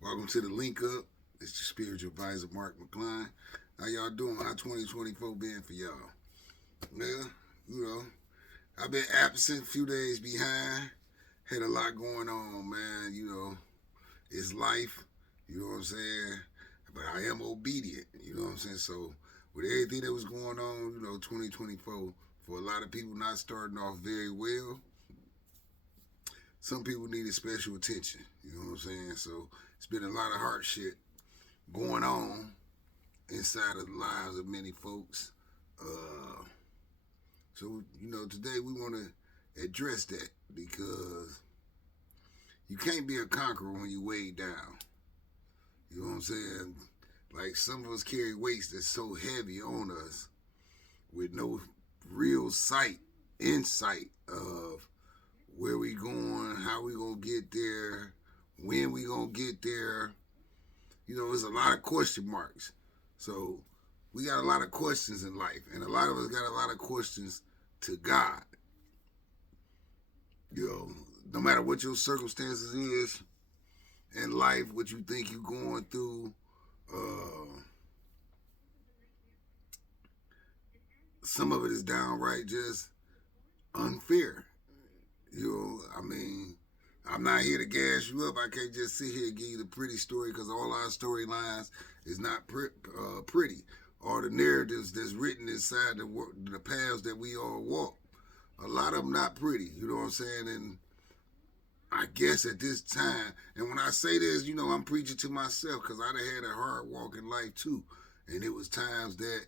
Welcome to the Link Up. It's the spiritual advisor, Mark McCline. How y'all doing? How 2024 been for y'all? Well, you know, I've been absent, a few days behind. Had a lot going on, man. It's life. You know what I'm saying? But I am obedient. You know what I'm saying? So, with everything that was going on, 2024, for a lot of people not starting off very well, some people needed special attention. You know what I'm saying? So, it's been a lot of hard shit going on inside of the lives of many folks. Uh, today we want to address that because you can't be a conqueror when you weighed down. You know what I'm saying? Like some of us carry weights that's so heavy on us with no real insight of where we going, how we gonna get there, when we gonna get there. There's a lot of question marks. So we got a lot of questions in life, and a lot of us got a lot of questions to God. No matter what your circumstances is in life, what you think you're going through, uh, some of it is downright just unfair. I'm not here to gas you up. I can't just sit here and give you the pretty story because all our storylines is not pretty. All the narratives that's written inside the paths that we all walk, a lot of them not pretty. You know what I'm saying? And I guess at this time, and when I say this, I'm preaching to myself because I'd have had a hard walk in life too. And it was times that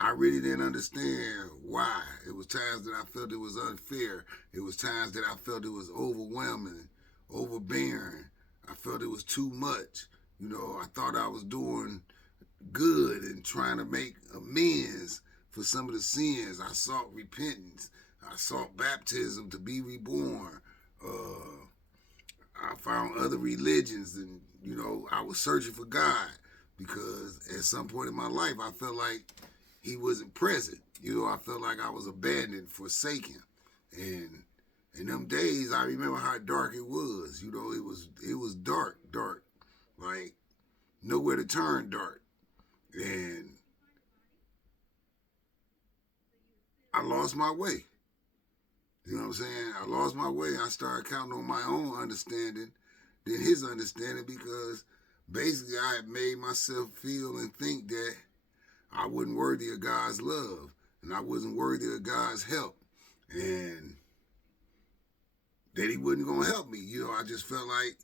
I really didn't understand why. It was times that I felt it was unfair. It was times that I felt it was overwhelming, overbearing. I felt it was too much. I thought I was doing good and trying to make amends for some of the sins. I sought repentance. I sought baptism to be reborn. I found other religions, and I was searching for God because at some point in my life I felt like He wasn't present. I felt like I was abandoned, forsaken, and in them days I remember how dark it was. It was dark, like nowhere to turn dark, and I lost my way. You know what I'm saying? I lost my way. I started counting on my own understanding than his understanding because basically I had made myself feel and think that I wasn't worthy of God's love and I wasn't worthy of God's help and that he wasn't going to help me. I just felt like,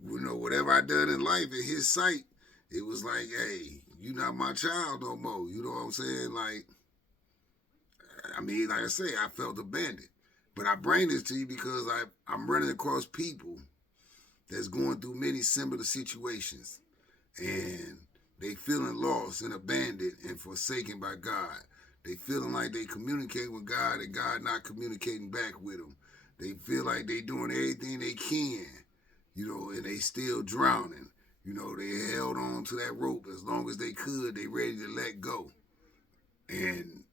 whatever I done in life in his sight, it was like, hey, you're not my child no more. You know what I'm saying? Like I say, I felt abandoned. But I bring this to you because I'm running across people that's going through many similar situations and they feeling lost and abandoned and forsaken by God. They feeling like they communicate with God and God not communicating back with them. They feel like they doing everything they can, and they still drowning. They held on to that rope as long as they could. They ready to let go. And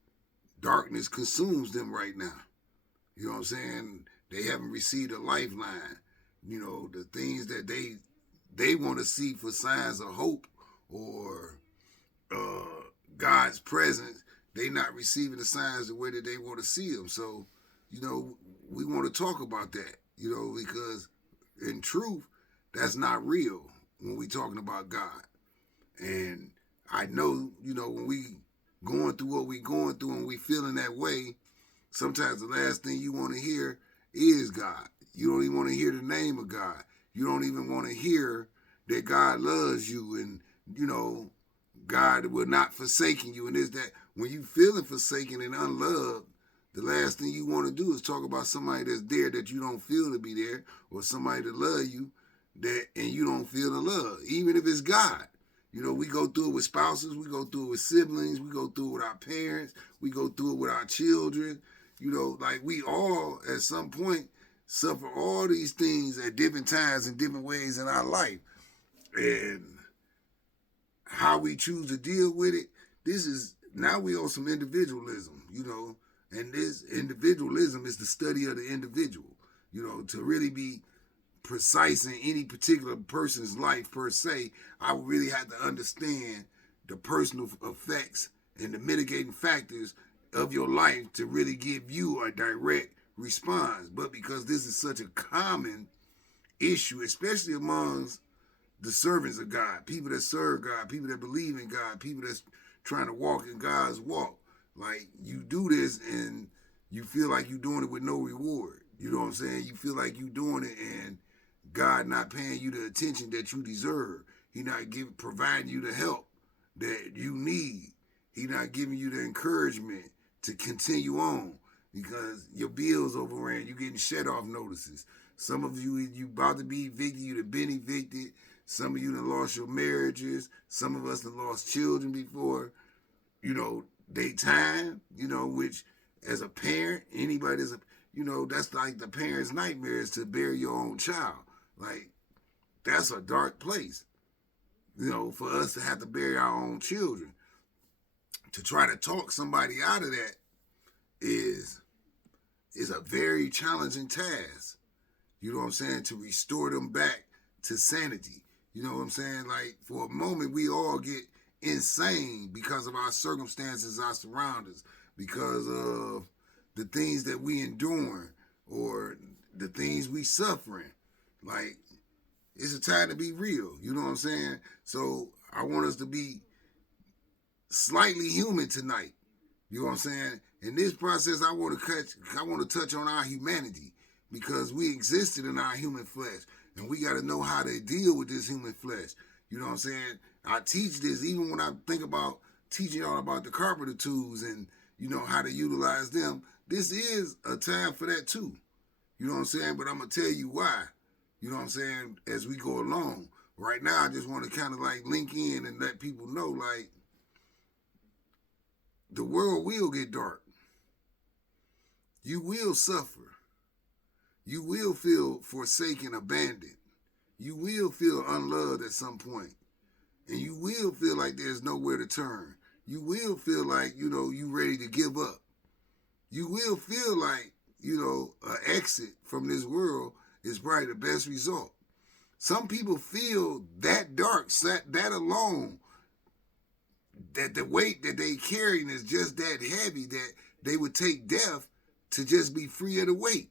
darkness consumes them right now. You know what I'm saying? They haven't received a lifeline. The things that they want to see for signs of hope or God's presence, they not receiving the signs the way that they want to see them. So, we want to talk about that, because in truth, that's not real when we talking about God. And I know, when we going through what we going through and we feeling that way, sometimes the last thing you want to hear is God. You don't even want to hear the name of God. You don't even want to hear that God loves you and, God will not forsaken you. And is that when you feeling forsaken and unloved, the last thing you want to do is talk about somebody that's there that you don't feel to be there or somebody that love you that and you don't feel the love, even if it's God. We go through it with spouses, we go through it with siblings, we go through it with our parents, we go through it with our children. Like we all at some point suffer all these things at different times in different ways in our life. And how we choose to deal with it, this is now we on some individualism, and this individualism is the study of the individual, to really be precise in any particular person's life per se. I would really have to understand the personal effects and the mitigating factors of your life to really give you a direct response. But because this is such a common issue, especially amongst the servants of God, people that serve God, people that believe in God, people that's trying to walk in God's walk. Like, you do this and you feel like you're doing it with no reward. You know what I'm saying? You feel like you're doing it and God not paying you the attention that you deserve. He not providing you the help that you need. He not giving you the encouragement to continue on because your bills overran. You getting shut off notices. Some of you about to be evicted. You done been evicted. Some of you done lost your marriages. Some of us done lost children before. You know, daytime, you know, which as a parent, anybody that's that's like the parent's nightmare is to bury your own child. Like, that's a dark place, for us to have to bury our own children. To try to talk somebody out of that is a very challenging task. You know what I'm saying? To restore them back to sanity. You know what I'm saying? Like, for a moment, we all get insane because of our circumstances, our surroundings, because of the things that we enduring or the things we suffering. Like, it's a time to be real. You know what I'm saying? So I want us to be slightly human tonight. You know what I'm saying? In this process, I want to touch on our humanity because we existed in our human flesh, and we got to know how to deal with this human flesh. You know what I'm saying? I teach this even when I think about teaching y'all about the carpenter tools and how to utilize them. This is a time for that too. You know what I'm saying? But I'm going to tell you why. You know what I'm saying? As we go along. Right now, I just want to kind of like link in and let people know, like, the world will get dark. You will suffer. You will feel forsaken, abandoned. You will feel unloved at some point. And you will feel like there's nowhere to turn. You will feel like, you ready to give up. You will feel like, an exit from this world is probably the best result. Some people feel that dark, that alone, that the weight that they carrying is just that heavy that they would take death to just be free of the weight.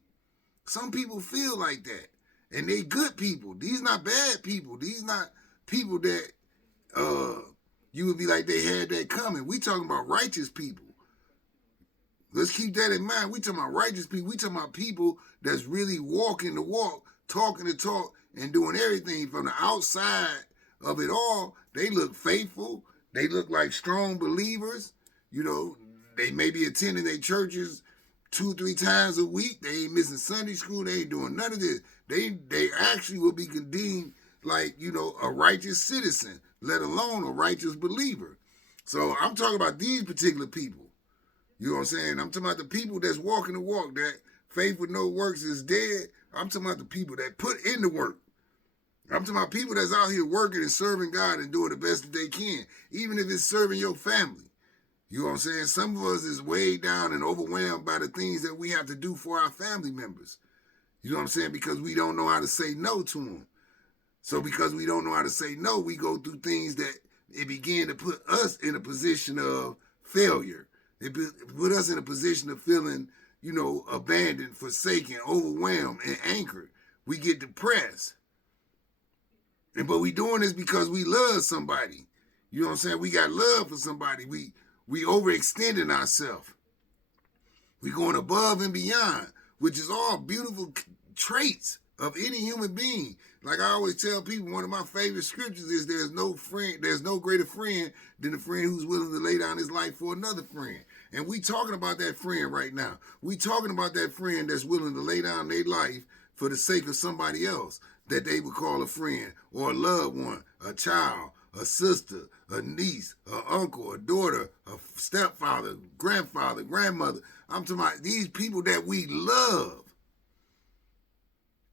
Some people feel like that. And they good people. These not bad people. These not people that you would be like they had that coming. We talking about righteous people. Let's keep that in mind. We talking about righteous people. We talking about people that's really walking the walk, talking the talk, and doing everything from the outside of it all. They look faithful. They look like strong believers. They may be attending their churches 2-3 times a week. They ain't missing Sunday school. They ain't doing none of this. They actually will be deemed like, a righteous citizen, let alone a righteous believer. So I'm talking about these particular people. You know what I'm saying? I'm talking about the people that's walking the walk, that faith with no works is dead. I'm talking about the people that put in the work. I'm talking about people that's out here working and serving God and doing the best that they can, even if it's serving your family. You know what I'm saying? Some of us is weighed down and overwhelmed by the things that we have to do for our family members. You know what I'm saying? Because we don't know how to say no to them. So because we don't know how to say no, we go through things that it began to put us in a position of failure. It put us in a position of feeling, abandoned, forsaken, overwhelmed, and anchored. We get depressed. But we doing this because we love somebody. You know what I'm saying? We got love for somebody. We overextending ourselves. We going above and beyond, which is all beautiful traits of any human being. Like I always tell people, one of my favorite scriptures is there's no greater friend than a friend who's willing to lay down his life for another friend. And we talking about that friend right now. We talking about that friend that's willing to lay down their life for the sake of somebody else that they would call a friend or a loved one, a child, a sister, a niece, an uncle, a daughter, a stepfather, grandfather, grandmother. I'm talking about these people that we love.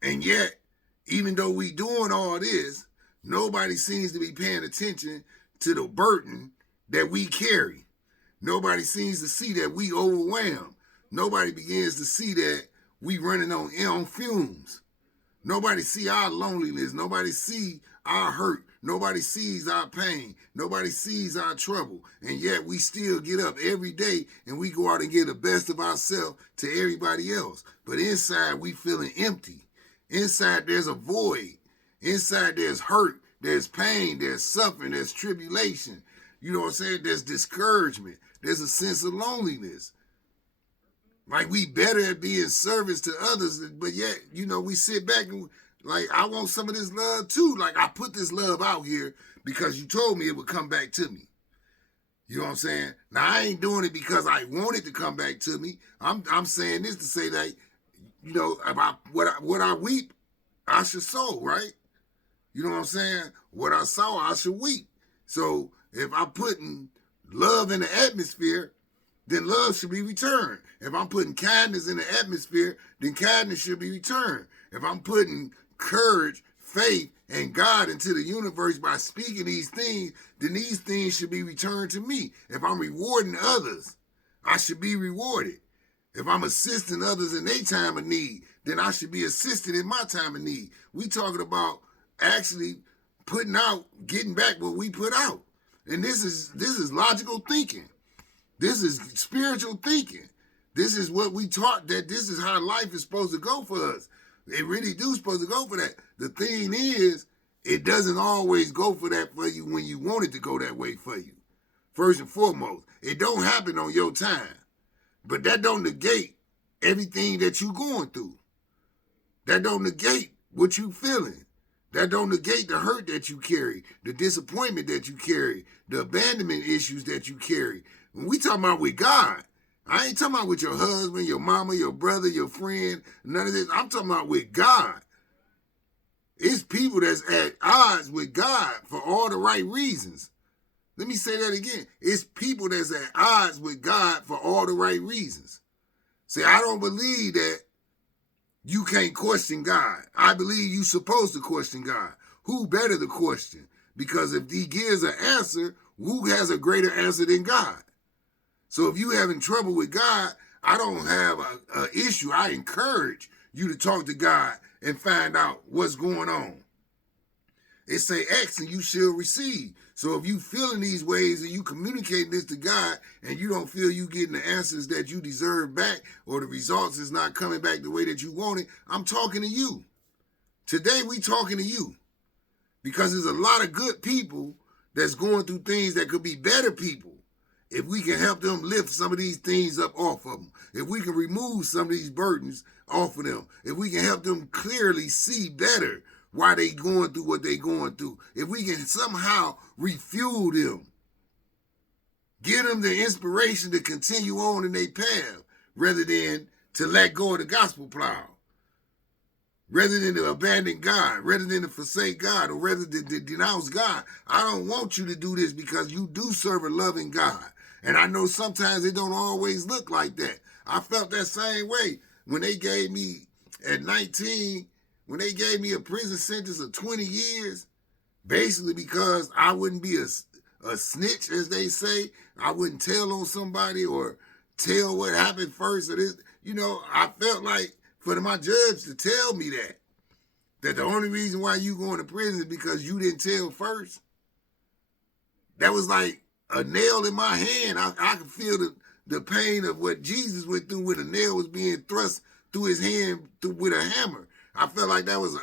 And yet, even though we doing all this, nobody seems to be paying attention to the burden that we carry. Nobody seems to see that we overwhelmed. Nobody begins to see that we running on fumes. Nobody see our loneliness. Nobody see our hurt. Nobody sees our pain. Nobody sees our trouble. And yet we still get up every day and we go out and give the best of ourselves to everybody else. But inside we feeling empty. Inside there's a void. Inside there's hurt. There's pain. There's suffering. There's tribulation. You know what I'm saying? There's discouragement. There's a sense of loneliness. Like we better at being service to others, but yet, you know, we sit back and like, I want some of this love too. Like I put this love out here because you told me it would come back to me. You know what I'm saying? Now I ain't doing it because I want it to come back to me. I'm saying this to say that, you know, about what I weep, I should sow, right? You know what I'm saying? What I sow, I should weep. So if I'm putting love in the atmosphere, then love should be returned. If I'm putting kindness in the atmosphere, then kindness should be returned. If I'm putting courage, faith, and God into the universe by speaking these things, then these things should be returned to me. If I'm rewarding others, I should be rewarded. If I'm assisting others in their time of need, then I should be assisted in my time of need. We talking about actually putting out, getting back what we put out. And this is logical thinking. This is spiritual thinking. This is what we taught, that this is how life is supposed to go for us. It really do supposed to go for that. The thing is, it doesn't always go for that for you when you want it to go that way for you. First and foremost, it don't happen on your time. But that don't negate everything that you going through. That don't negate what you feeling. That don't negate the hurt that you carry, the disappointment that you carry, the abandonment issues that you carry. When we talking about with God, I ain't talking about with your husband, your mama, your brother, your friend, none of this. I'm talking about with God. It's people that's at odds with God for all the right reasons. Let me say that again. It's people that's at odds with God for all the right reasons. See, I don't believe that you can't question God. I believe you're supposed to question God. Who better to question? Because if he gives an answer, who has a greater answer than God? So if you having trouble with God, I don't have an issue. I encourage you to talk to God and find out what's going on. It say ask and you shall receive. So if you feeling these ways and you communicating this to God and you don't feel you getting the answers that you deserve back or the results is not coming back the way that you want it, I'm talking to you. Today we talking to you because there's a lot of good people that's going through things that could be better people. If we can help them lift some of these things up off of them, if we can remove some of these burdens off of them, if we can help them clearly see better why they going through what they going through, if we can somehow refuel them, give them the inspiration to continue on in their path rather than to let go of the gospel plow, rather than to abandon God, rather than to forsake God, or rather than to denounce God. I don't want you to do this because you do serve a loving God. And I know sometimes it don't always look like that. I felt that same way when they gave me, at 19, when they gave me a prison sentence of 20 years, basically because I wouldn't be a snitch, as they say. I wouldn't tell on somebody or tell what happened first. Or this, you know, I felt like for my judge to tell me that the only reason why you going to prison is because you didn't tell first. That was like a nail in my hand. I could feel the pain of what Jesus went through when a nail was being thrust through his hand with a hammer. I felt like that was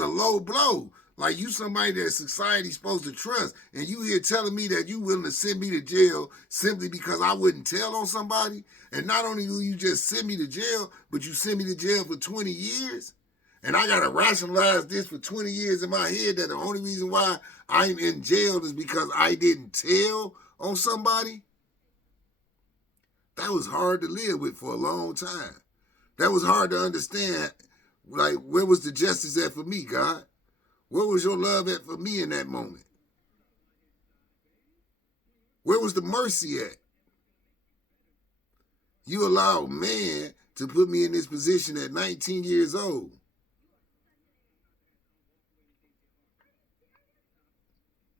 a low blow. Like you somebody that society's supposed to trust, and you here telling me that you willing to send me to jail simply because I wouldn't tell on somebody? And not only will you just send me to jail, but you send me to jail for 20 years? And I got to rationalize this for 20 years in my head that the only reason why I'm in jail is because I didn't tell on somebody? That was hard to live with for a long time. That was hard to understand. Like, where was the justice at for me, God? Where was your love at for me in that moment? Where was the mercy at? You allowed man to put me in this position at 19 years old.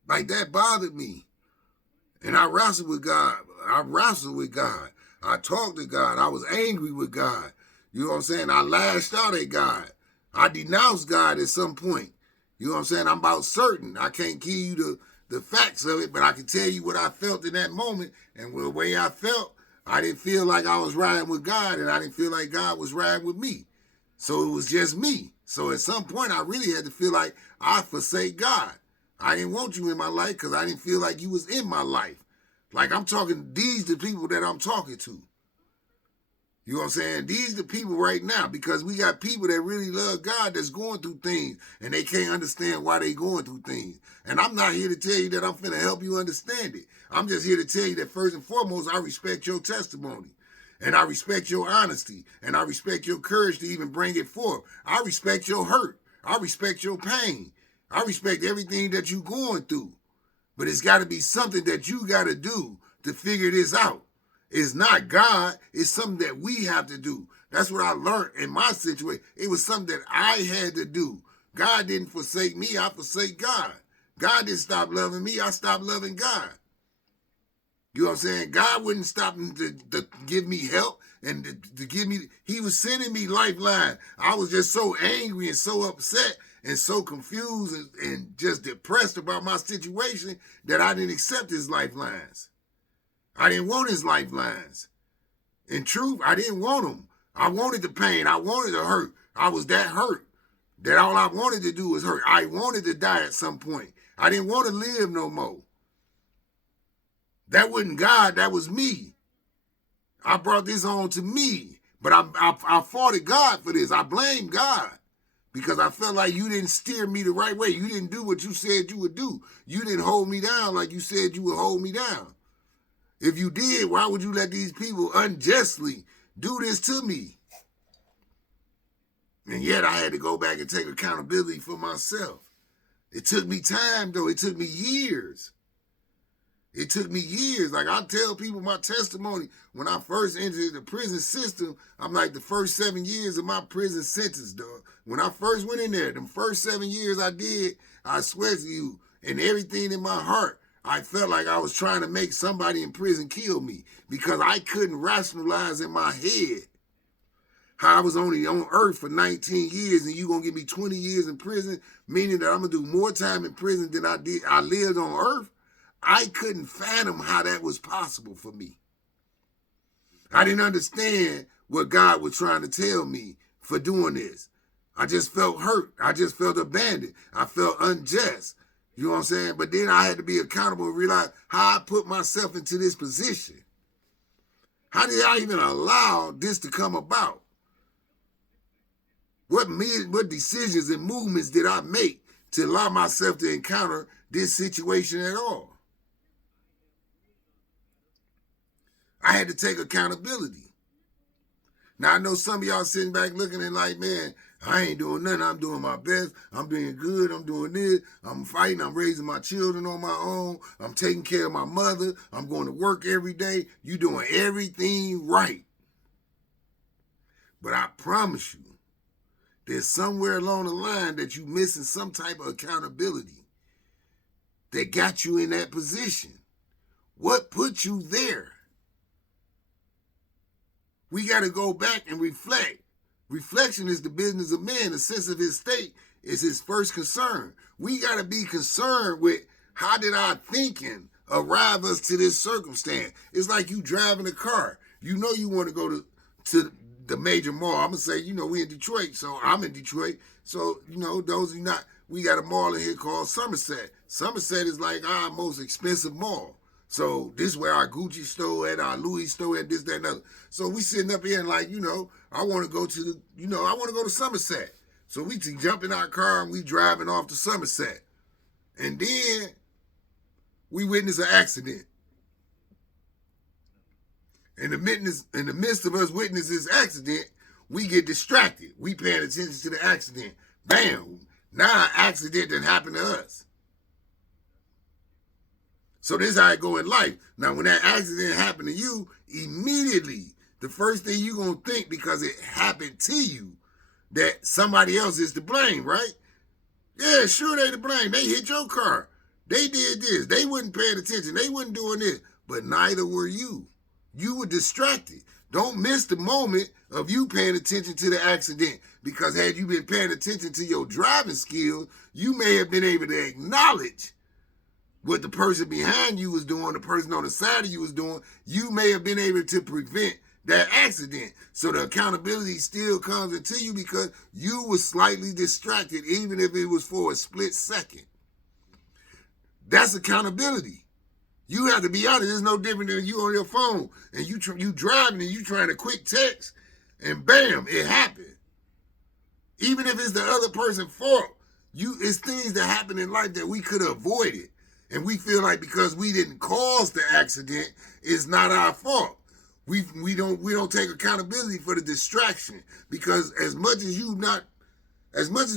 Like, that bothered me. And I wrestled with God. I talked to God. I was angry with God. You know what I'm saying? I lashed out at God. I denounced God at some point. You know what I'm saying? I'm about certain. I can't give you the facts of it, but I can tell you what I felt in that moment. And the way I felt, I didn't feel like I was riding with God, and I didn't feel like God was riding with me. So it was just me. So at some point, I really had to feel like I forsake God. I didn't want you in my life because I didn't feel like you was in my life. Like I'm talking, these the people that I'm talking to. You know what I'm saying? These the people right now, because we got people that really love God that's going through things and they can't understand why they going through things. And I'm not here to tell you that I'm finna help you understand it. I'm just here to tell you that first and foremost, I respect your testimony. And I respect your honesty. And I respect your courage to even bring it forth. I respect your hurt. I respect your pain. I respect everything that you're going through. But it's got to be something that you got to do to figure this out. It's not God. It's something that we have to do. That's what I learned in my situation. It was something that I had to do. God didn't forsake me. I forsake God. God didn't stop loving me. I stopped loving God. You know what I'm saying? God wouldn't stop to give me help and to give me, he was sending me lifeline. I was just so angry and so upset and so confused and just depressed about my situation that I didn't accept his lifelines. I didn't want his lifelines. In truth, I didn't want them. I wanted the pain. I wanted the hurt. I was that hurt that all I wanted to do was hurt. I wanted to die at some point. I didn't want to live no more. That wasn't God. That was me. I brought this on to me. But I fought at God for this. I blamed God because I felt like you didn't steer me the right way. You didn't do what you said you would do. You didn't hold me down like you said you would hold me down. If you did, why would you let these people unjustly do this to me? And yet I had to go back and take accountability for myself. It took me time, though. It took me years. It took me years. Like I tell people my testimony, when I first entered the prison system, I'm like the first 7 years of my prison sentence, dog. When I first went in there, the first 7 years I did, I swear to you, and everything in my heart, I felt like I was trying to make somebody in prison kill me because I couldn't rationalize in my head how I was only on earth for 19 years and you gonna give me 20 years in prison, meaning that I'm gonna do more time in prison than I lived on earth. I couldn't fathom how that was possible for me. I didn't understand what God was trying to tell me for doing this. I just felt hurt. I just felt abandoned. I felt unjust. You know what I'm saying? But then I had to be accountable and realize how I put myself into this position. How did I even allow this to come about? What decisions and movements did I make to allow myself to encounter this situation at all? I had to take accountability. Now, I know some of y'all sitting back looking and like, man, I ain't doing nothing. I'm doing my best. I'm being good. I'm doing this. I'm fighting. I'm raising my children on my own. I'm taking care of my mother. I'm going to work every day. You doing everything right. But I promise you, there's somewhere along the line that you missing some type of accountability that got you in that position. What put you there? We got to go back and reflect. Reflection is the business of man. The sense of his state is his first concern. We got to be concerned with how did our thinking arrive us to this circumstance. It's like you driving a car. You know you want to go to the major mall. I'm going to say, you know, we in Detroit, so I'm in Detroit. So, you know, those are not, we got a mall in here called Somerset. Somerset is like our most expensive mall. So this is where our Gucci store at, our Louis store at, this, that, and other. So we sitting up here and like, you know, I want to go to Somerset. So we jump in our car and we driving off to Somerset. And then we witness an accident. In the midst of us witnessing this accident, we get distracted. We paying attention to the accident. Bam! Now an accident that happened to us. So this is how it go in life. Now, when that accident happened to you, immediately, the first thing you're going to think, because it happened to you, that somebody else is to blame, right? Yeah, sure they to blame. They hit your car. They did this. They wasn't paying attention. They wasn't doing this. But neither were you. You were distracted. Don't miss the moment of you paying attention to the accident, because had you been paying attention to your driving skills, you may have been able to acknowledge what the person behind you was doing, the person on the side of you was doing. You may have been able to prevent that accident. So the accountability still comes into you because you were slightly distracted, even if it was for a split second. That's accountability. You have to be honest. It's no different than you on your phone and you driving and you trying to quick text and bam, it happened. Even if it's the other person's fault, it's things that happen in life that we could have avoided. And we feel like because we didn't cause the accident, it's not our fault. We don't take accountability for the distraction, because as much as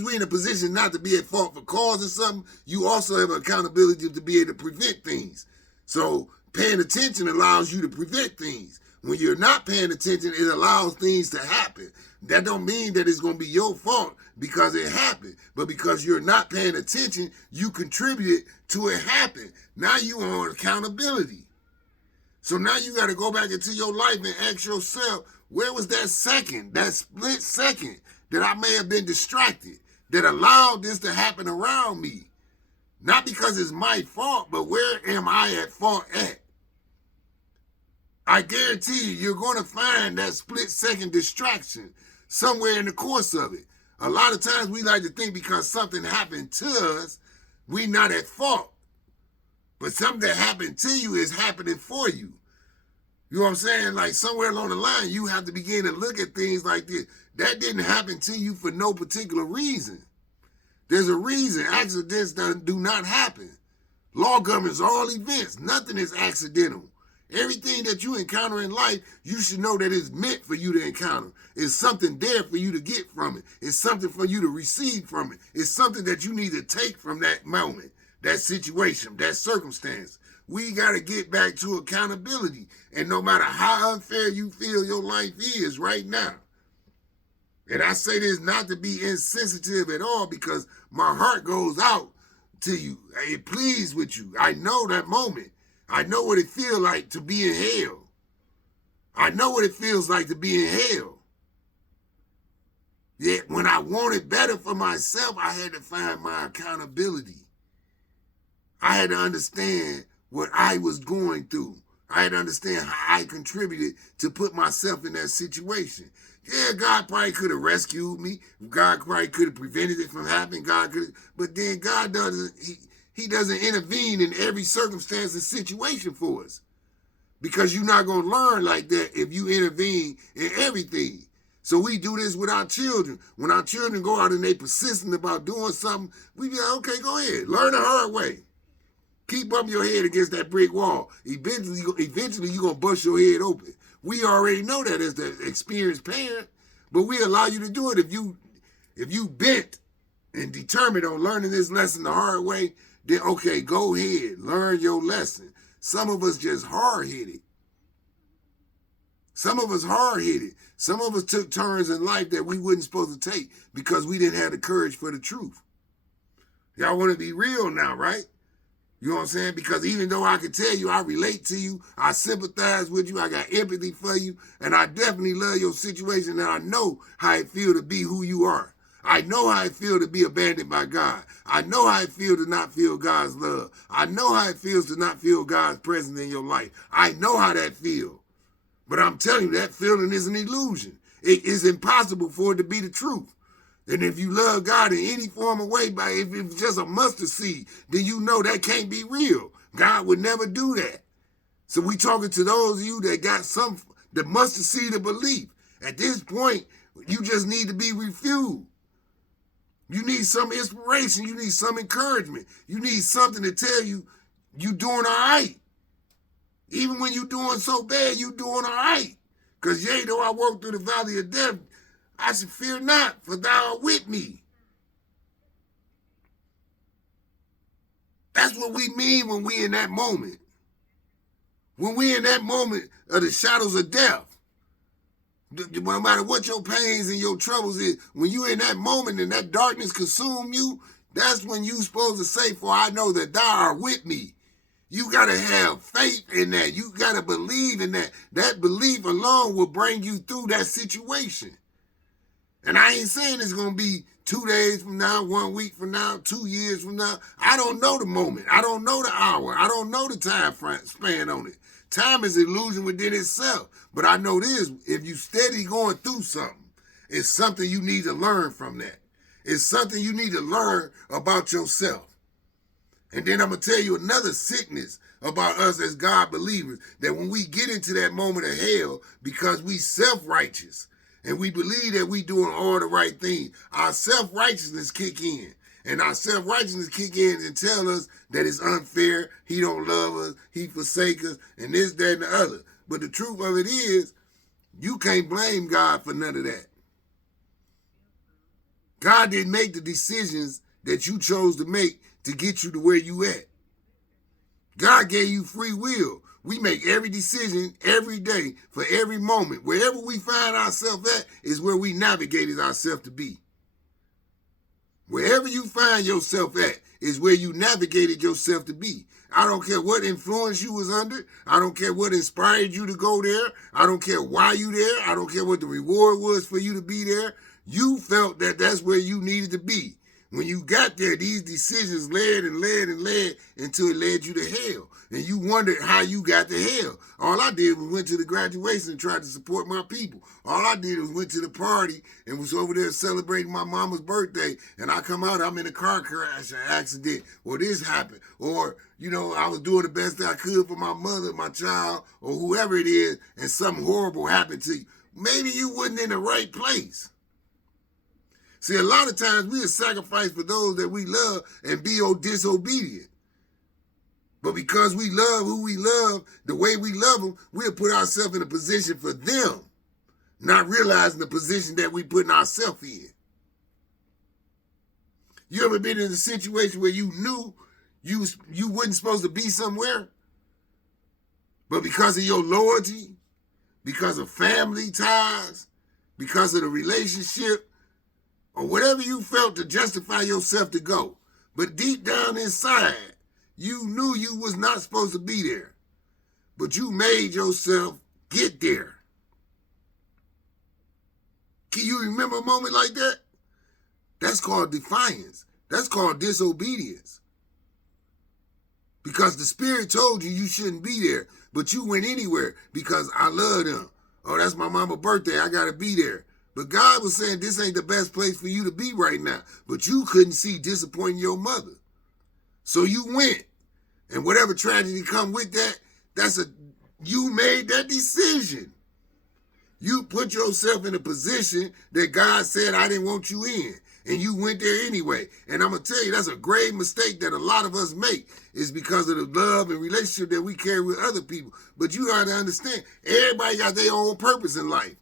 we're in a position not to be at fault for causing something, you also have accountability to be able to prevent things. So paying attention allows you to prevent things. When you're not paying attention, it allows things to happen. That don't mean that it's going to be your fault because it happened. But because you're not paying attention, you contributed to it happen. Now you are on accountability. So now you got to go back into your life and ask yourself, where was that second, that split second that I may have been distracted, that allowed this to happen around me? Not because it's my fault, but where am I at fault at? I guarantee you're going to find that split second distraction somewhere in the course of it. A lot of times we like to think because something happened to us, we're not at fault. But something that happened to you is happening for you. You know what I'm saying? Like somewhere along the line, you have to begin to look at things like this. That didn't happen to you for no particular reason. There's a reason accidents do not happen. Law governs all events. Nothing is accidental. Everything that you encounter in life, you should know that it's meant for you to encounter. It's something there for you to get from it. It's something for you to receive from it. It's something that you need to take from that moment, that situation, that circumstance. We got to get back to accountability. And no matter how unfair you feel your life is right now, and I say this not to be insensitive at all, because my heart goes out to you. It pleads with you. I know that moment. I know what it feels like to be in hell. I know what it feels like to be in hell. Yet when I wanted better for myself, I had to find my accountability. I had to understand what I was going through. I had to understand how I contributed to put myself in that situation. Yeah, God probably could have rescued me. God probably could have prevented it from happening. But then God doesn't, he doesn't intervene in every circumstance and situation for us. Because you're not going to learn like that if you intervene in everything. So we do this with our children. When our children go out and they persistent about doing something, we be like, okay, go ahead. Learn the hard way. Keep bumping your head against that brick wall. Eventually you're going to bust your head open. We already know that as the experienced parent, but we allow you to do it. If you bent and determined on learning this lesson the hard way, then okay, go ahead, learn your lesson. Some of us just hard-headed. Some of us hard-headed. Some of us took turns in life that we wasn't supposed to take because we didn't have the courage for the truth. Y'all want to be real now, right? You know what I'm saying? Because even though I can tell you, I relate to you, I sympathize with you, I got empathy for you, and I definitely love your situation, and I know how it feels to be who you are. I know how it feels to be abandoned by God. I know how it feels to not feel God's love. I know how it feels to not feel God's presence in your life. I know how that feels. But I'm telling you, that feeling is an illusion. It is impossible for it to be the truth. And if you love God in any form of way, if it's just a mustard seed, then you know that can't be real. God would never do that. So we talking to those of you that got the mustard seed of belief. At this point, you just need to be refueled. You need some inspiration. You need some encouragement. You need something to tell you you're doing all right. Even when you're doing so bad, you're doing all right. Because yea, though I walk through the valley of death, I should fear not, for thou art with me. That's what we mean when we in that moment. When we in that moment of the shadows of death. No matter what your pains and your troubles is, when you in that moment and that darkness consume you, that's when you supposed to say, for I know that thou art with me. You got to have faith in that. You got to believe in that. That belief alone will bring you through that situation. And I ain't saying it's going to be 2 days from now, 1 week from now, 2 years from now. I don't know the moment. I don't know the hour. I don't know the time span on it. Time is an illusion within itself. But I know this, if you steady going through something, it's something you need to learn from that. It's something you need to learn about yourself. And then I'm going to tell you another sickness about us as God believers, that when we get into that moment of hell, because we self-righteous, and we believe that we doing all the right things, our self-righteousness kick in. And our self-righteousness kick in and tell us that it's unfair, he don't love us, he forsake us, and this, that, and the other. But the truth of it is, you can't blame God for none of that. God didn't make the decisions that you chose to make to get you to where you at. God gave you free will. We make every decision every day for every moment. Wherever we find ourselves at is where we navigated ourselves to be. Wherever you find yourself at is where you navigated yourself to be. I don't care what influence you was under. I don't care what inspired you to go there. I don't care why you there. I don't care what the reward was for you to be there. You felt that that's where you needed to be. When you got there, these decisions led and led and led until it led you to hell. And you wondered how you got to hell. All I did was went to the graduation and tried to support my people. All I did was went to the party and was over there celebrating my mama's birthday. And I come out, I'm in a car crash or accident, or this happened. Or, I was doing the best that I could for my mother, my child, or whoever it is, and something horrible happened to you. Maybe you wasn't in the right place. See, a lot of times we sacrifice for those that we love and be disobedient. But because we love who we love, the way we love them, we'll put ourselves in a position for them, not realizing the position that we putting ourselves in. You ever been in a situation where you knew you wasn't supposed to be somewhere, but because of your loyalty, because of family ties, because of the relationship, or whatever you felt to justify yourself to go, but deep down inside, you knew you was not supposed to be there, but you made yourself get there. Can you remember a moment like that? That's called defiance. That's called disobedience. Because the Spirit told you shouldn't be there, but you went anywhere because I love them. Oh, that's my mama's birthday. I got to be there. But God was saying this ain't the best place for you to be right now. But you couldn't see disappointing your mother. So you went. And whatever tragedy come with that, you made that decision. You put yourself in a position that God said I didn't want you in. And you went there anyway. And I'm going to tell you, that's a grave mistake that a lot of us make, is because of the love and relationship that we carry with other people. But you got to understand, everybody got their own purpose in life.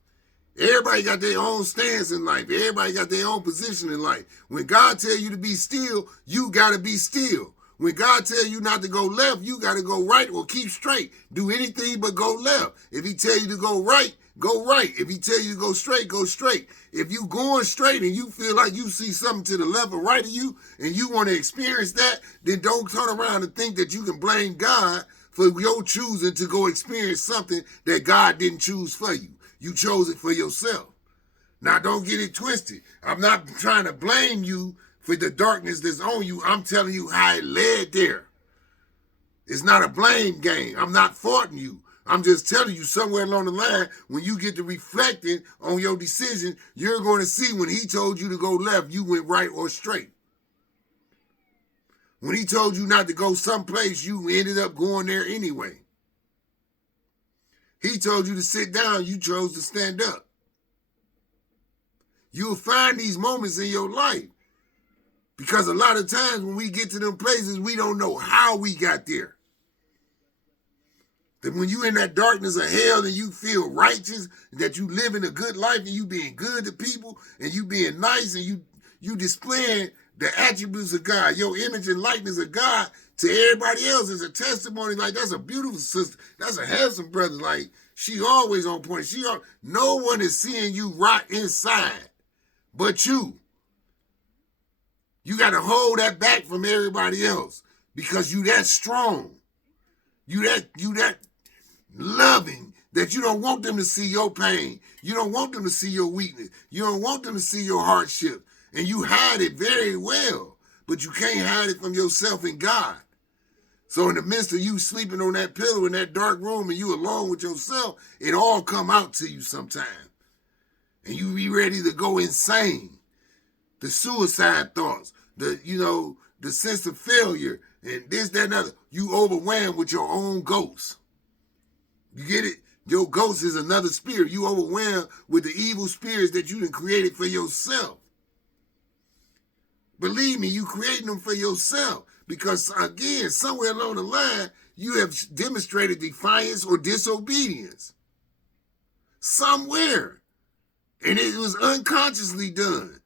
Everybody got their own stance in life. Everybody got their own position in life. When God tell you to be still, you got to be still. When God tell you not to go left, you got to go right or keep straight. Do anything but go left. If he tell you to go right, go right. If he tell you to go straight, go straight. If you going straight and you feel like you see something to the left or right of you and you want to experience that, then don't turn around and think that you can blame God for your choosing to go experience something that God didn't choose for you. You chose it for yourself. Now, don't get it twisted. I'm not trying to blame you for the darkness that's on you. I'm telling you how it led there. It's not a blame game. I'm not faulting you. I'm just telling you somewhere along the line, when you get to reflecting on your decision, you're going to see when he told you to go left, you went right or straight. When he told you not to go someplace, you ended up going there anyway. He told you to sit down, you chose to stand up. You'll find these moments in your life. Because a lot of times when we get to them places, we don't know how we got there. That when you in that darkness of hell and you feel righteous, that you living a good life and you being good to people and you being nice and you displaying the attributes of God, your image and likeness of God to everybody else is a testimony. Like, that's a beautiful sister. That's a handsome brother. Like, she always on point. No one is seeing you right inside but you. You got to hold that back from everybody else because you that strong. You that loving that you don't want them to see your pain. You don't want them to see your weakness. You don't want them to see your hardship. And you hide it very well, but you can't hide it from yourself and God. So in the midst of you sleeping on that pillow in that dark room and you alone with yourself, it all come out to you sometime. And you be ready to go insane. The suicide thoughts, the sense of failure, and this, that, and other. You overwhelmed with your own ghost. You get it? Your ghost is another spirit. You overwhelmed with the evil spirits that you done created for yourself. Believe me, you creating them for yourself. Because, again, somewhere along the line, you have demonstrated defiance or disobedience. Somewhere. And it was unconsciously done.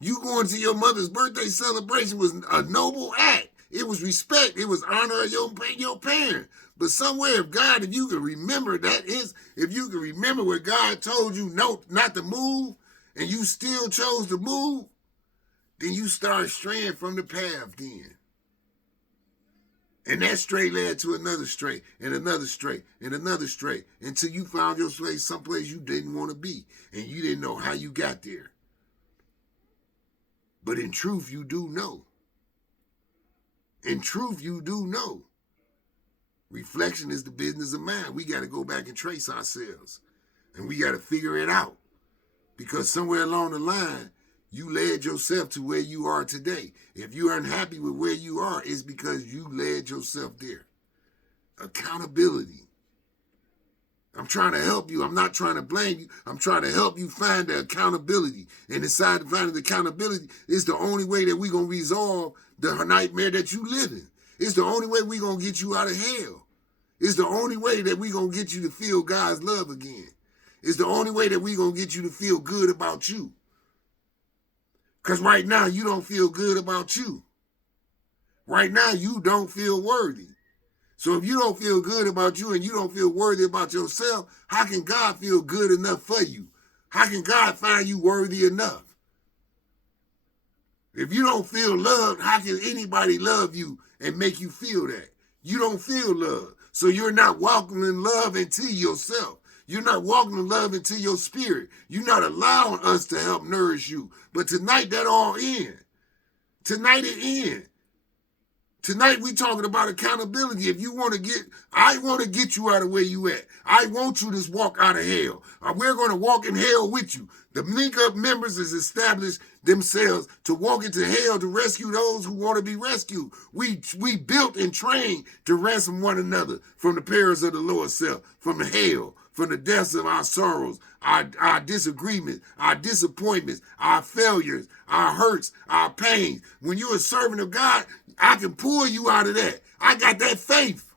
You going to your mother's birthday celebration was a noble act. It was respect. It was honor of your parent. But somewhere, if you can remember if you can remember where God told you no, not to move, and you still chose to move, then you start straying from the path then. And that stray led to another stray, and another stray, and another stray, until you found yourself someplace you didn't want to be, and you didn't know how you got there. But in truth, you do know. In truth, you do know. Reflection is the business of mind. We got to go back and trace ourselves. And we got to figure it out. Because somewhere along the line, you led yourself to where you are today. If you're unhappy with where you are, it's because you led yourself there. Accountability. I'm trying to help you. I'm not trying to blame you. I'm trying to help you find the accountability. And inside of finding the accountability is the only way that we're going to resolve the nightmare that you live in. It's the only way we're going to get you out of hell. It's the only way that we're going to get you to feel God's love again. It's the only way that we're going to get you to feel good about you. Because right now, you don't feel good about you. Right now, you don't feel worthy. So if you don't feel good about you and you don't feel worthy about yourself, how can God feel good enough for you? How can God find you worthy enough? If you don't feel loved, how can anybody love you and make you feel that? You don't feel love. So you're not welcoming love into yourself. You're not welcoming love into your spirit. You're not allowing us to help nourish you. But tonight, that all in. Tonight it in. Tonight we talking about accountability. If you want to I want to get you out of where you at. I want you to walk out of hell. We're going to walk in hell with you. The Link Up members has established themselves to walk into hell to rescue those who want to be rescued. We built and trained to ransom one another from the perils of the lower self, from the hell, from the depths of our sorrows, our disagreements, our disappointments, our failures, our hurts, our pains. When you're a servant of God, I can pull you out of that. I got that faith.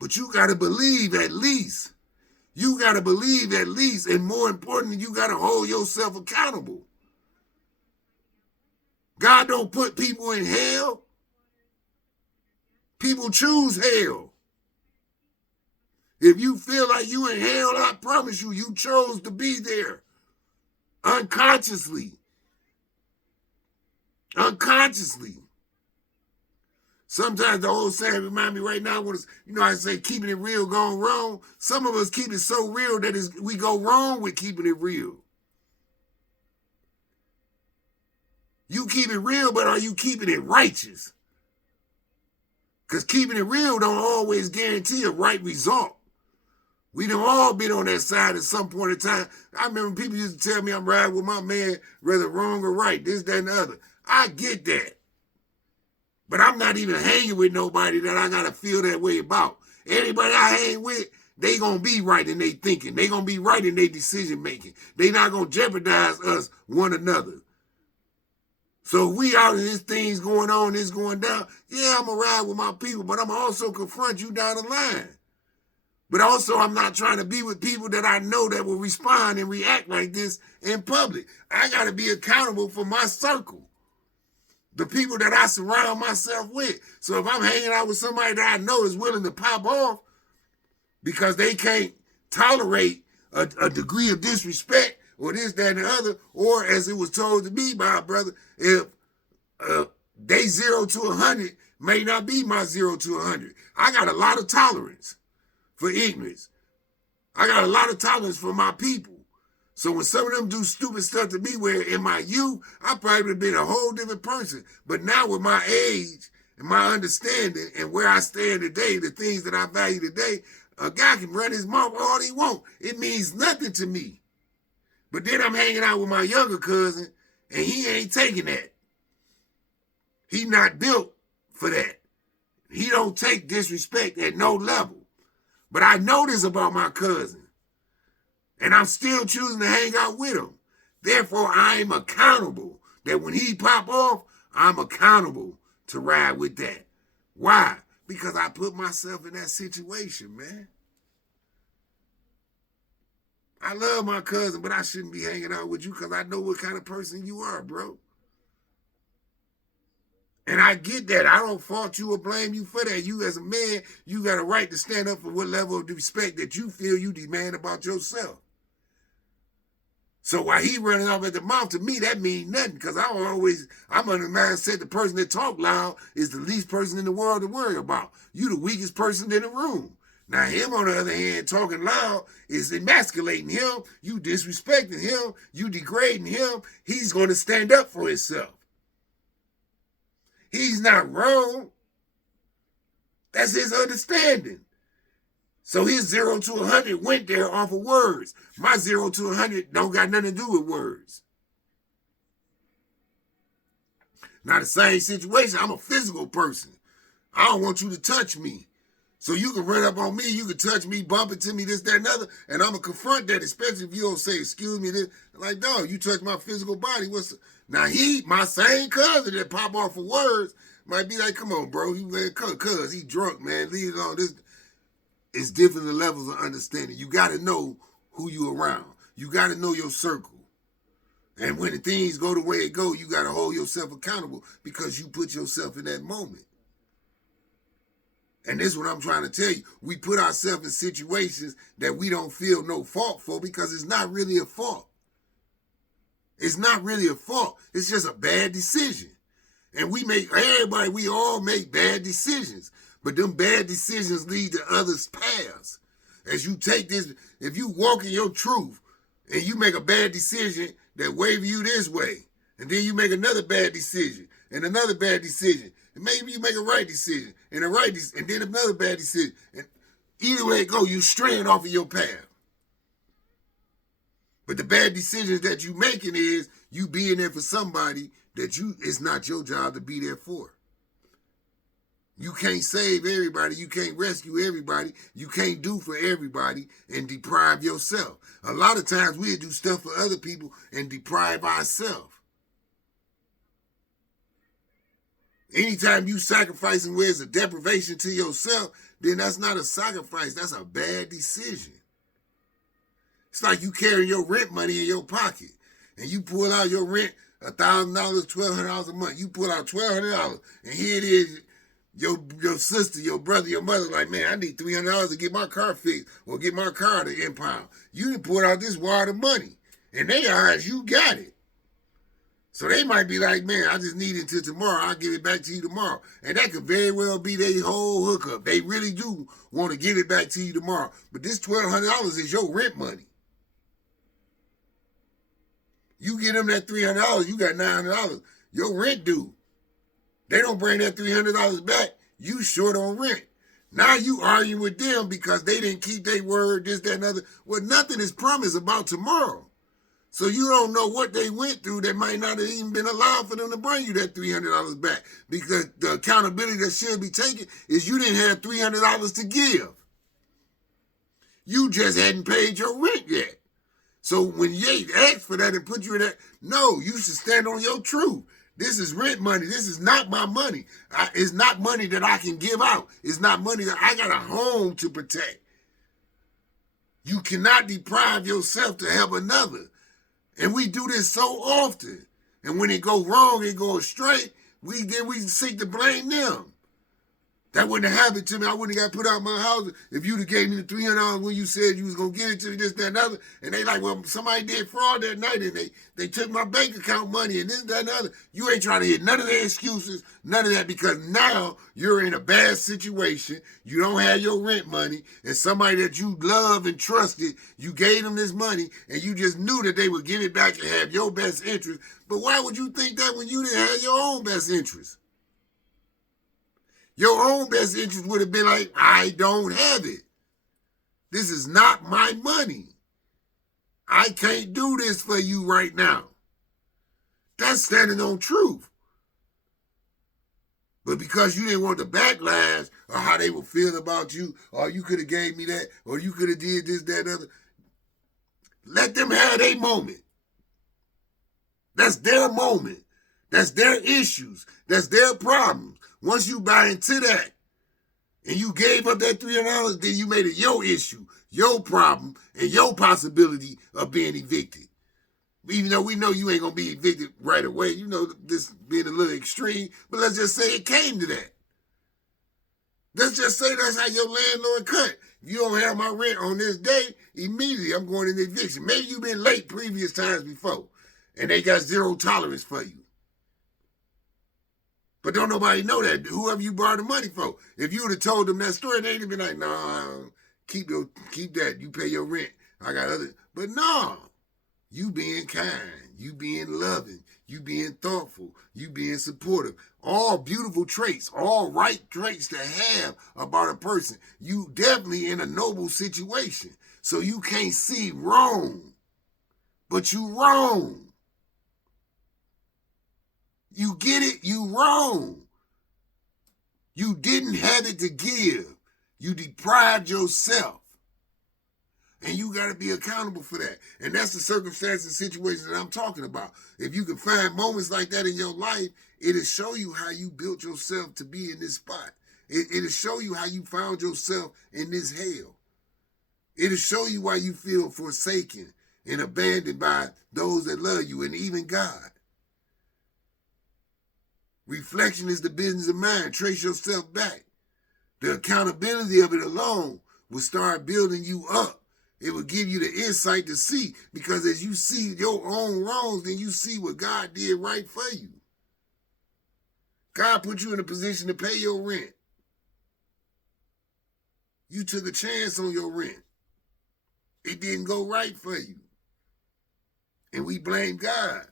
But you got to believe at least. You got to believe at least. And more importantly, you got to hold yourself accountable. God don't put people in hell. People choose hell. If you feel like you in hell, I promise you, you chose to be there. Unconsciously. Unconsciously. Sometimes the old saying remind me right now, I say keeping it real gone wrong. Some of us keep it so real that we go wrong with keeping it real. You keep it real, but are you keeping it righteous? Because keeping it real don't always guarantee a right result. We done all been on that side at some point in time. I remember people used to tell me I'm riding with my man, whether wrong or right, this, that, and the other. I get that. But I'm not even hanging with nobody that I got to feel that way about. Anybody I hang with, they going to be right in their thinking. They going to be right in their decision making. They not going to jeopardize us one another. So if we out in this thing's going on, this going down, yeah, I'm going to ride with my people, but I'm also confront you down the line. But also I'm not trying to be with people that I know that will respond and react like this in public. I got to be accountable for my circle. The people that I surround myself with. So if I'm hanging out with somebody that I know is willing to pop off because they can't tolerate a degree of disrespect or this, that, and the other, or as it was told to me by a brother, if day 0 to 100, may not be my 0 to 100. I got a lot of tolerance for ignorance. I got a lot of tolerance for my people. So when some of them do stupid stuff to me, where in my youth, I probably would have been a whole different person. But now with my age and my understanding and where I stand today, the things that I value today, a guy can run his mouth all he wants. It means nothing to me. But then I'm hanging out with my younger cousin, and he ain't taking that. He not built for that. He don't take disrespect at no level. But I know this about my cousin. And I'm still choosing to hang out with him. Therefore, I am accountable that when he pop off, I'm accountable to ride with that. Why? Because I put myself in that situation, man. I love my cousin, but I shouldn't be hanging out with you because I know what kind of person you are, bro. And I get that. I don't fault you or blame you for that. You as a man, you got a right to stand up for what level of respect that you feel you demand about yourself. So while he running off at the mouth, to me, that means nothing because I'm on the mindset the person that talk loud is the least person in the world to worry about. You the weakest person in the room. Now him, on the other hand, talking loud is emasculating him. You disrespecting him. You degrading him. He's going to stand up for himself. He's not wrong. That's his understanding. So his 0 to 100 went there off of words. My 0 to 100 don't got nothing to do with words. Now the same situation, I'm a physical person. I don't want you to touch me. So you can run up on me, you can touch me, bump into me, this, that, and other, and I'm going to confront that, especially if you don't say, excuse me, this. Like, dog, you touch my physical body. Now my same cousin that pop off for words might be like, come on, bro, cuz he drunk, man, leave it on this. It's different levels of understanding. You got to know who you around. You got to know your circle. And when the things go the way it go, you got to hold yourself accountable because you put yourself in that moment. And this is what I'm trying to tell you. We put ourselves in situations that we don't feel no fault for because it's not really a fault. It's not really a fault. It's just a bad decision. And we all make bad decisions. But them bad decisions lead to others' paths. As you take this, if you walk in your truth and you make a bad decision that wave you this way, and then you make another bad decision and another bad decision, and maybe you make a right decision and and then another bad decision. And either way it go, you straying off of your path. But the bad decisions that you making is you being there for somebody that it's not your job to be there for. You can't save everybody. You can't rescue everybody. You can't do for everybody and deprive yourself. A lot of times we'll do stuff for other people and deprive ourselves. Anytime you sacrificing where it's a deprivation to yourself, then that's not a sacrifice. That's a bad decision. It's like you carrying your rent money in your pocket and you pull out your rent, $1,000, $1,200 a month. You pull out $1,200 and here it is. Your sister, your brother, your mother, like, man, I need $300 to get my car fixed or get my car to impound. You done pulled out this wad of money. And they eyes, you got it. So they might be like, man, I just need it until tomorrow. I'll give it back to you tomorrow. And that could very well be their whole hookup. They really do want to give it back to you tomorrow. But this $1,200 is your rent money. You get them that $300, you got $900. Your rent due. They don't bring that $300 back. You short on rent. Now you arguing with them because they didn't keep their word, this, that, and other. Well, nothing is promised about tomorrow. So you don't know what they went through that might not have even been allowed for them to bring you that $300 back. Because the accountability that should be taken is you didn't have $300 to give. You just hadn't paid your rent yet. So when they ask for that and put you in that, no, you should stand on your truth. This is rent money. This is not my money. It's not money that I can give out. It's not money that I got a home to protect. You cannot deprive yourself to help another. And we do this so often. And when it goes wrong, it goes straight, we seek to blame them. That wouldn't have happened to me. I wouldn't have got put out of my house if you'd have gave me the $300 when you said you was going to give it to me, this, that, and other. And they like, well, somebody did fraud that night and they took my bank account money and this, that, and other. You ain't trying to hear none of their excuses, none of that, because now you're in a bad situation. You don't have your rent money, and somebody that you love and trusted, you gave them this money, and you just knew that they would give it back and have your best interest. But why would you think that when you didn't have your own best interest? Your own best interest would have been like, I don't have it. This is not my money. I can't do this for you right now. That's standing on truth. But because you didn't want the backlash or how they would feel about you, or you could have gave me that, or you could have did this, that, and other, let them have their moment. That's their moment. That's their issues. That's their problems. Once you buy into that and you gave up that $300, then you made it your issue, your problem, and your possibility of being evicted. Even though we know you ain't going to be evicted right away, you know, this being a little extreme, but let's just say it came to that. Let's just say that's how your landlord cut. If you don't have my rent on this day, immediately I'm going into eviction. Maybe you've been late previous times before, and they got zero tolerance for you. But don't nobody know that. Whoever you borrow the money for. If you would have told them that story, they'd have been like, nah, keep that. You pay your rent. I got other. But no. You being kind. You being loving. You being thoughtful. You being supportive. All beautiful traits. All right traits to have about a person. You definitely in a noble situation. So you can't see wrong. But you wrong. You get it? You wrong. You didn't have it to give. You deprived yourself. And you got to be accountable for that. And that's the circumstances and situations that I'm talking about. If you can find moments like that in your life, it'll show you how you built yourself to be in this spot. It'll show you how you found yourself in this hell. It'll show you why you feel forsaken and abandoned by those that love you and even God. Reflection is the business of mind. Trace yourself back. The accountability of it alone will start building you up. It will give you the insight to see, because as you see your own wrongs, then you see what God did right for you. God put you in a position to pay your rent. You took a chance on your rent. It didn't go right for you. And we blame God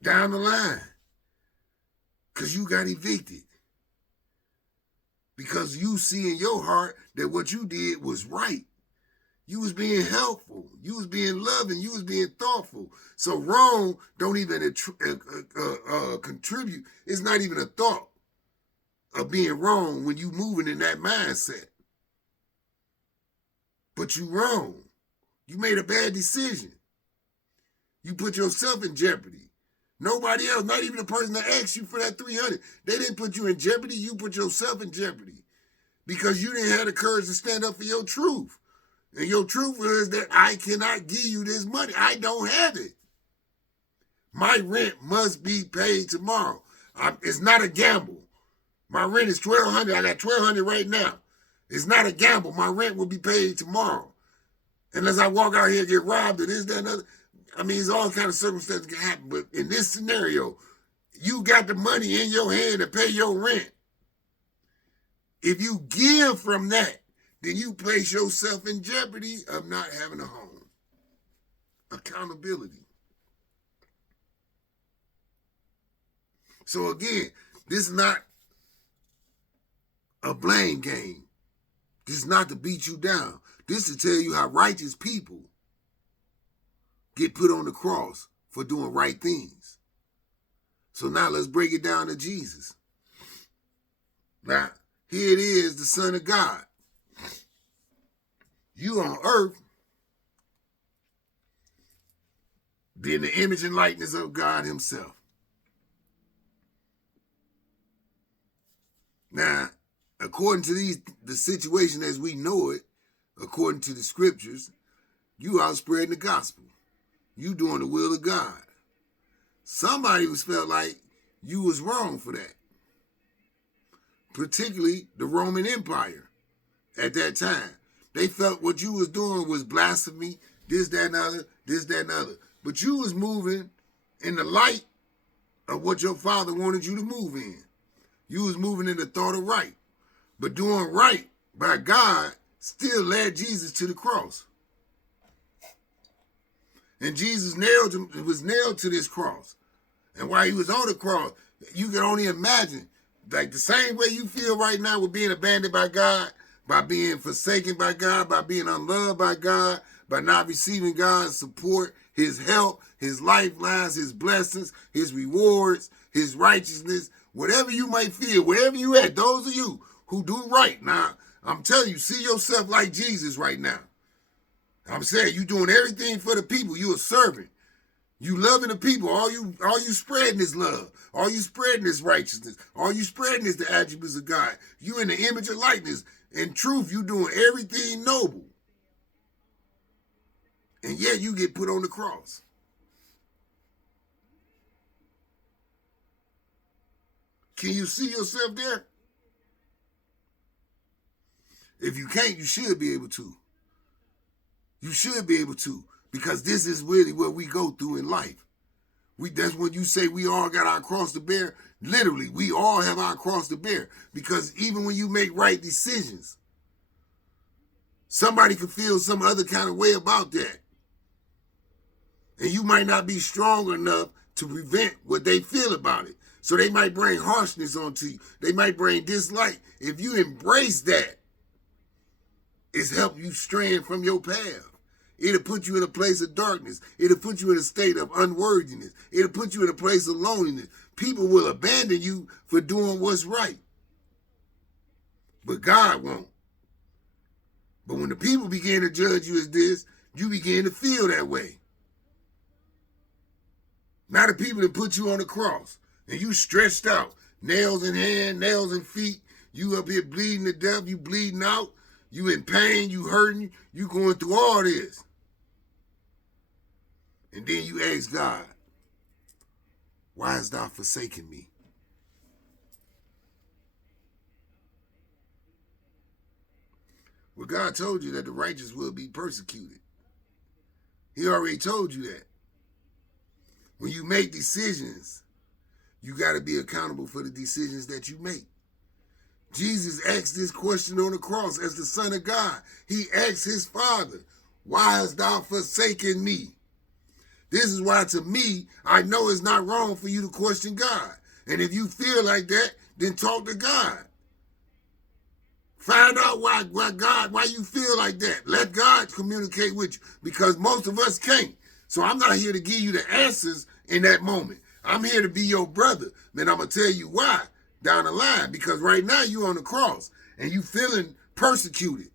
down the line. Because you got evicted. Because you see in your heart that what you did was right. You was being helpful. You was being loving. You was being thoughtful. So wrong don't even contribute. It's not even a thought of being wrong when you moving in that mindset. But you wrong. You made a bad decision. You put yourself in jeopardy. Nobody else, not even the person that asked you for that $300. They didn't put you in jeopardy. You put yourself in jeopardy because you didn't have the courage to stand up for your truth. And your truth is that I cannot give you this money. I don't have it. My rent must be paid tomorrow. It's not a gamble. My rent is $1,200. I got $1,200 right now. It's not a gamble. My rent will be paid tomorrow. Unless I walk out here and get robbed or this, that, and other. I mean, it's all kind of circumstances can happen. But in this scenario, you got the money in your hand to pay your rent. If you give from that, then you place yourself in jeopardy of not having a home. Accountability. So again, this is not a blame game. This is not to beat you down. This is to tell you how righteous people get put on the cross for doing right things. So now let's break it down to Jesus. Now, here it is, the Son of God. You on earth, being the image and likeness of God himself. Now, according to the situation as we know it, according to the scriptures, you out spreading the gospel. You doing the will of God. Somebody was felt like you was wrong for that. particularly the Roman Empire at that time. They felt what you was doing was blasphemy, this, that, and other, this, that, and other. But you was moving in the light of what your father wanted you to move in. You was moving in the thought of right. But doing right by God still led Jesus to the cross. And Jesus was nailed to this cross. And while he was on the cross, you can only imagine, like the same way you feel right now with being abandoned by God, by being forsaken by God, by being unloved by God, by not receiving God's support, his help, his lifelines, his blessings, his rewards, his righteousness, whatever you might feel, wherever you at, those of you who do right. Now, I'm telling you, see yourself like Jesus right now. I'm saying you doing everything for the people. You a servant. You loving the people. All you spreading is love. All you spreading is righteousness. All you spreading is the attributes of God. You in the image of likeness. In truth, you doing everything noble. And yet you get put on the cross. Can you see yourself there? If you can't, you should be able to. You should be able to, because this is really what we go through in life. That's when you say we all got our cross to bear. Literally, we all have our cross to bear, because even when you make right decisions, somebody could feel some other kind of way about that. And you might not be strong enough to prevent what they feel about it. So they might bring harshness onto you. They might bring dislike. If you embrace that, it's help you straying from your path. It'll put you in a place of darkness. It'll put you in a state of unworthiness. It'll put you in a place of loneliness. People will abandon you for doing what's right. But God won't. But when the people begin to judge you as this, you begin to feel that way. Now the people that put you on the cross, and you stretched out, nails in hand, nails in feet, you up here bleeding to death, you bleeding out, you in pain, you hurting, you going through all this. And then you ask God, why hast thou forsaken me? Well, God told you that the righteous will be persecuted. He already told you that. When you make decisions, you got to be accountable for the decisions that you make. Jesus asked this question on the cross as the Son of God. He asked his Father, why hast thou forsaken me? This is why, to me, I know it's not wrong for you to question God. And if you feel like that, then talk to God. Find out why you feel like that. Let God communicate with you, because most of us can't. So I'm not here to give you the answers in that moment. I'm here to be your brother. Then I'm going to tell you why down the line, because right now you on the cross and you feeling persecuted.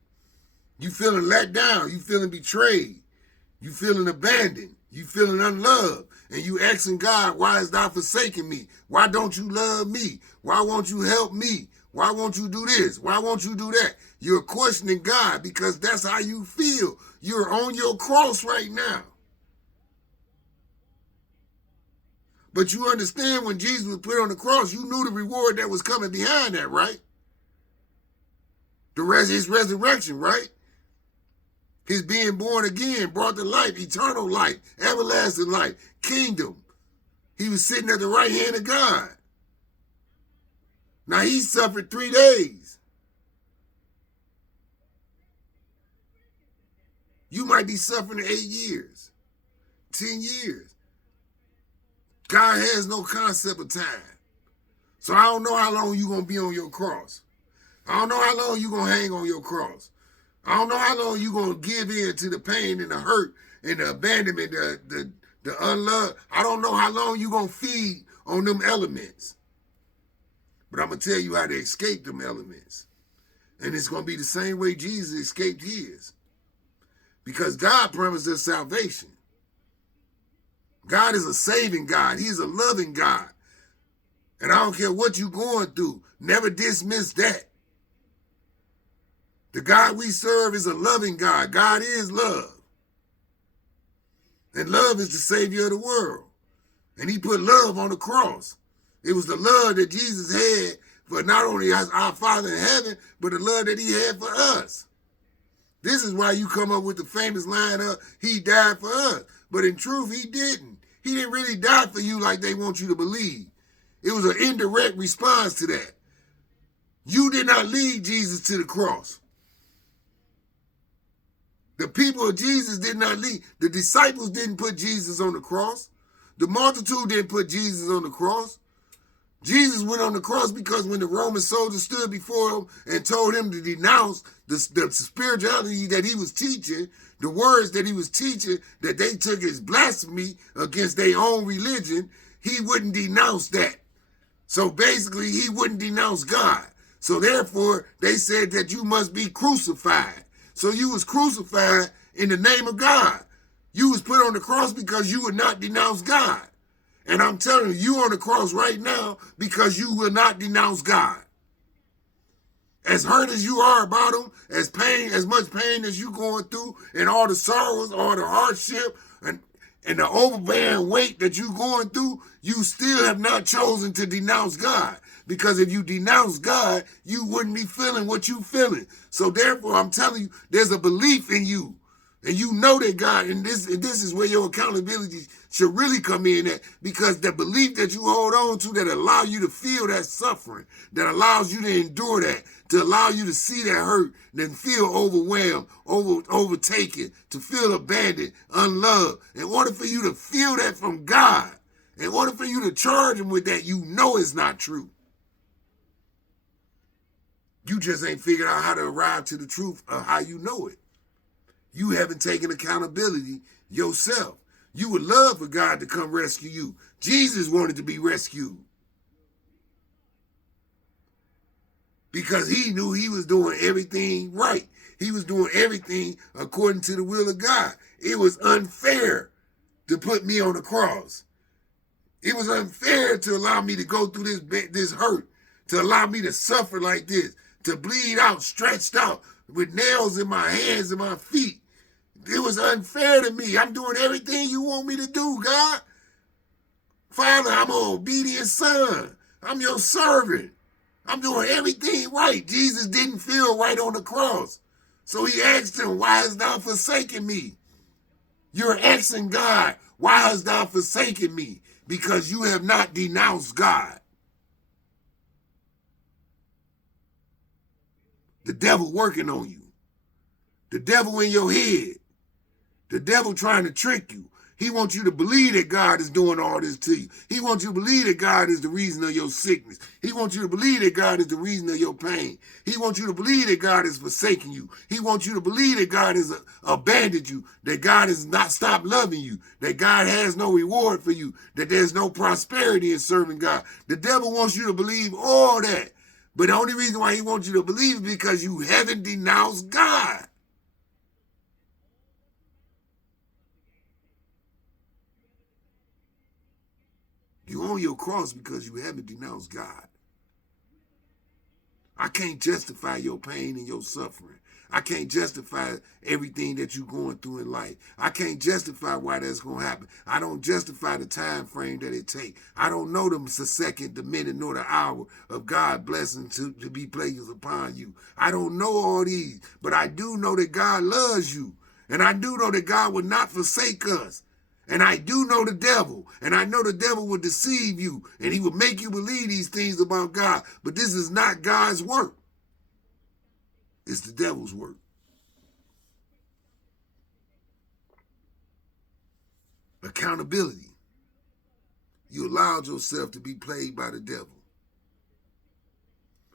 You feeling let down. You feeling betrayed. You feeling abandoned. You feeling unloved. And you asking God, why hast thou forsaken me? Why don't you love me? Why won't you help me? Why won't you do this? Why won't you do that? You're questioning God because that's how you feel. You're on your cross right now. But you understand, when Jesus was put on the cross, you knew the reward that was coming behind that, right? His resurrection, right? His being born again brought the life, eternal life, everlasting life, kingdom. He was sitting at the right hand of God. Now he suffered 3 days. You might be suffering 8 years, 10 years. God has no concept of time. So I don't know how long you're going to be on your cross. I don't know how long you're going to hang on your cross. I don't know how long you're going to give in to the pain and the hurt and the abandonment, the unlove. I don't know how long you're going to feed on them elements. But I'm going to tell you how to escape them elements. And it's going to be the same way Jesus escaped his. Because God promised us salvation. God is a saving God. He's a loving God. And I don't care what you're going through. Never dismiss that. The God we serve is a loving God. God is love. And love is the Savior of the world. And he put love on the cross. It was the love that Jesus had for not only our Father in heaven, but the love that he had for us. This is why you come up with the famous line of, he died for us. But in truth, he didn't. He didn't really die for you like they want you to believe. It was an indirect response to that. You did not lead Jesus to the cross. The people of Jesus did not lead. The disciples didn't put Jesus on the cross. The multitude didn't put Jesus on the cross. Jesus went on the cross because when the Roman soldiers stood before him and told him to denounce the spirituality that he was teaching, the words that he was teaching, that they took as blasphemy against their own religion, he wouldn't denounce that. So basically, he wouldn't denounce God. So therefore, they said that you must be crucified. So you was crucified in the name of God. You was put on the cross because you would not denounce God. And I'm telling you on the cross right now because you will not denounce God. As hurt as you are about him, as much pain as you going through, and all the sorrows, all the hardship, and the overbearing weight that you going through, you still have not chosen to denounce God. Because if you denounce God, you wouldn't be feeling what you feeling. So therefore, I'm telling you, there's a belief in you. And you know that God, and this is where your accountability should really come in at, because the belief that you hold on to that allow you to feel that suffering, that allows you to endure that, to allow you to see that hurt, then feel overwhelmed, overtaken, to feel abandoned, unloved. In order for you to feel that from God, in order for you to charge him with that, you know it's not true. You just ain't figured out how to arrive to the truth of how you know it. You haven't taken accountability yourself. You would love for God to come rescue you. Jesus wanted to be rescued because he knew he was doing everything right. He was doing everything according to the will of God. It was unfair to put me on the cross. It was unfair to allow me to go through this hurt, to allow me to suffer like this, to bleed out, stretched out, with nails in my hands and my feet. It was unfair to me. I'm doing everything you want me to do, God. Father, I'm an obedient son. I'm your servant. I'm doing everything right. Jesus didn't feel right on the cross. So he asked him, why hast thou forsaken me? You're asking God, why hast thou forsaken me? Because you have not denounced God. The devil working on you. The devil in your head. The devil trying to trick you. He wants you to believe that God is doing all this to you. He wants you to believe that God is the reason of your sickness. He wants you to believe that God is the reason of your pain. He wants you to believe that God is forsaking you. He wants you to believe that God has abandoned you, that God has not stopped loving you, that God has no reward for you, that there's no prosperity in serving God. The devil wants you to believe all that. But the only reason why he wants you to believe is because you haven't denounced God. You own your cross because you haven't denounced God. I can't justify your pain and your suffering. I can't justify everything that you're going through in life. I can't justify why that's going to happen. I don't justify the time frame that it takes. I don't know the second, the minute, nor the hour of God blessing to be placed upon you. I don't know all these, but I do know that God loves you. And I do know that God will not forsake us. And I do know the devil, and I know the devil will deceive you, and he will make you believe these things about God. But this is not God's work. It's the devil's work. Accountability. You allowed yourself to be played by the devil.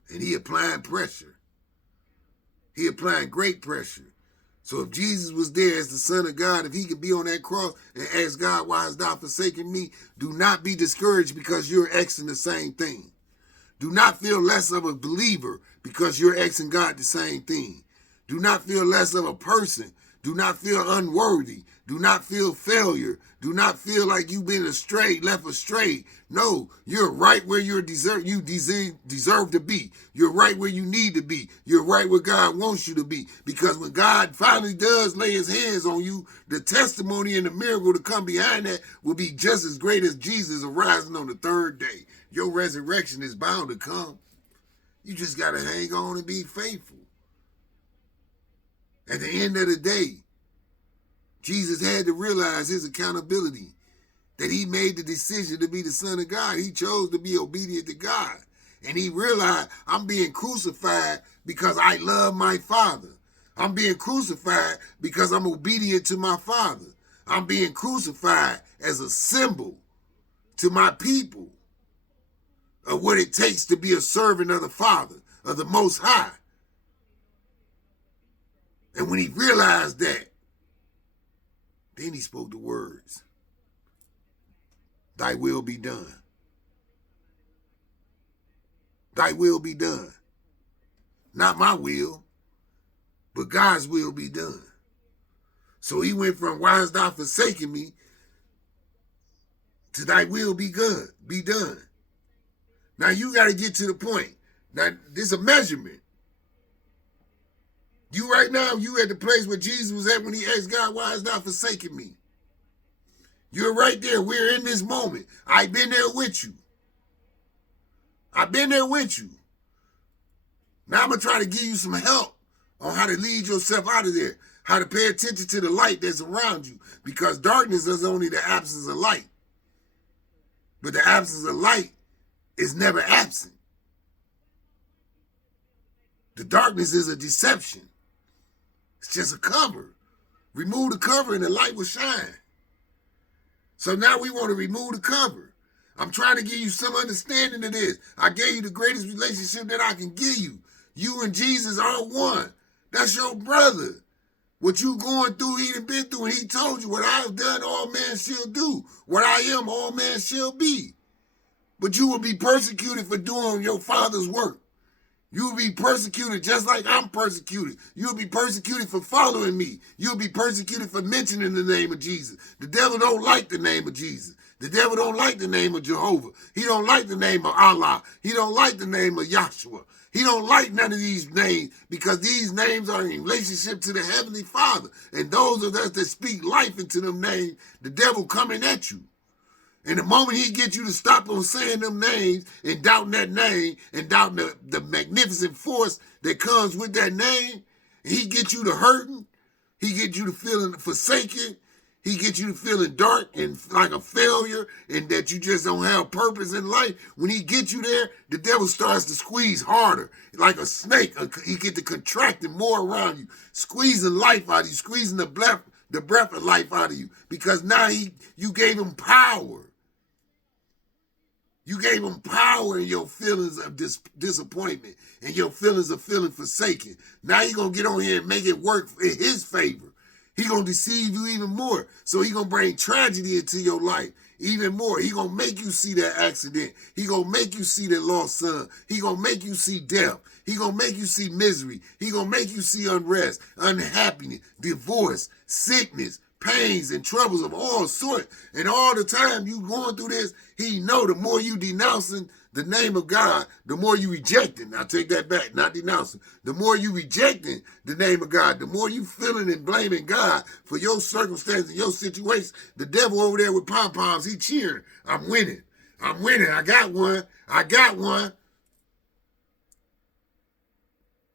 And he applying pressure. He applying great pressure. So if Jesus was there as the Son of God, if he could be on that cross and ask God, why hast thou forsaken me? Do not be discouraged because you're asking the same thing. Do not feel less of a believer because you're asking God the same thing. Do not feel less of a person. Do not feel unworthy. Do not feel failure. Do not feel like you've been left astray. No, you're right where you deserve to be. You're right where you need to be. You're right where God wants you to be. Because when God finally does lay his hands on you, the testimony and the miracle to come behind that will be just as great as Jesus arising on the third day. Your resurrection is bound to come. You just got to hang on and be faithful. At the end of the day, Jesus had to realize his accountability, that he made the decision to be the Son of God. He chose to be obedient to God. And he realized, I'm being crucified because I love my Father. I'm being crucified because I'm obedient to my Father. I'm being crucified as a symbol to my people of what it takes to be a servant of the Father, of the Most High. And when he realized that, then he spoke the words, "Thy will be done. Thy will be done." Not my will, but God's will be done. So he went from "Why hast thou forsaken me" to "Thy will be good, be done." Now you got to get to the point. Now there's a measurement. You right now, you at the place where Jesus was at when he asked God, "Why hast thou forsaken me?" You're right there. We're in this moment. I've been there with you. I've been there with you. Now I'm going to try to give you some help on how to lead yourself out of there, how to pay attention to the light that's around you, because darkness is only the absence of light. But the absence of light is never absent. The darkness is a deception. It's just a cover. Remove the cover and the light will shine. So now we want to remove the cover. I'm trying to give you some understanding of this. I gave you the greatest relationship that I can give you. You and Jesus are one. That's your brother. What you going through, he done been through, and he told you, what I have done, all men shall do. What I am, all men shall be. But you will be persecuted for doing your Father's work. You'll be persecuted just like I'm persecuted. You'll be persecuted for following me. You'll be persecuted for mentioning the name of Jesus. The devil don't like the name of Jesus. The devil don't like the name of Jehovah. He don't like the name of Allah. He don't like the name of Yahshua. He don't like none of these names because these names are in relationship to the Heavenly Father. And those of us that speak life into them names, the devil coming at you. And the moment he gets you to stop on saying them names and doubting that name and doubting the magnificent force that comes with that name, and he gets you to hurting, he gets you to feeling forsaken, he gets you to feeling dark and like a failure and that you just don't have purpose in life. When he gets you there, the devil starts to squeeze harder, like a snake. He gets to contracting more around you, squeezing life out of you, squeezing the breath of life out of you, because now you gave him power. You gave him power in your feelings of disappointment and your feelings of feeling forsaken. Now he's going to get on here and make it work in his favor. He's going to deceive you even more. So he's going to bring tragedy into your life even more. He's going to make you see that accident. He's going to make you see that lost son. He's going to make you see death. He's going to make you see misery. He's going to make you see unrest, unhappiness, divorce, sickness, pains and troubles of all sorts. And all the time you going through this, he know the more you denouncing the name of God, the more you rejecting. Now take that back, not denouncing. The more you rejecting the name of God, the more you feeling and blaming God for your circumstance and your situation. The devil over there with pom-poms, he cheering. I'm winning. I'm winning. I got one. I got one.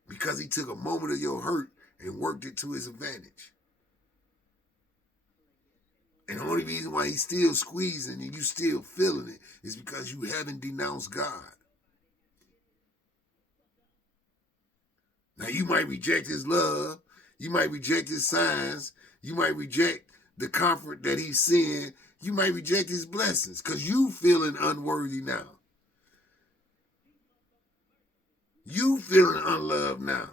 Because he took a moment of your hurt and worked it to his advantage. And the only reason why he's still squeezing and you still feeling it is because you haven't denounced God. Now you might reject his love. You might reject his signs. You might reject the comfort that he's seeing. You might reject his blessings because you feeling unworthy now. You feeling unloved now.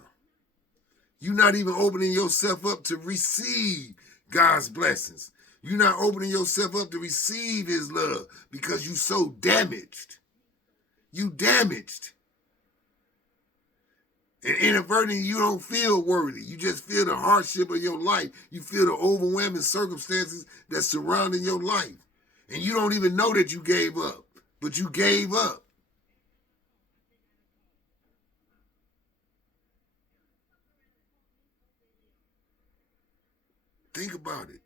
You're not even opening yourself up to receive God's blessings. You're not opening yourself up to receive his love because you're so damaged. You damaged. And inadvertently, you don't feel worthy. You just feel the hardship of your life. You feel the overwhelming circumstances that's surrounding your life. And you don't even know that you gave up, but you gave up. Think about it.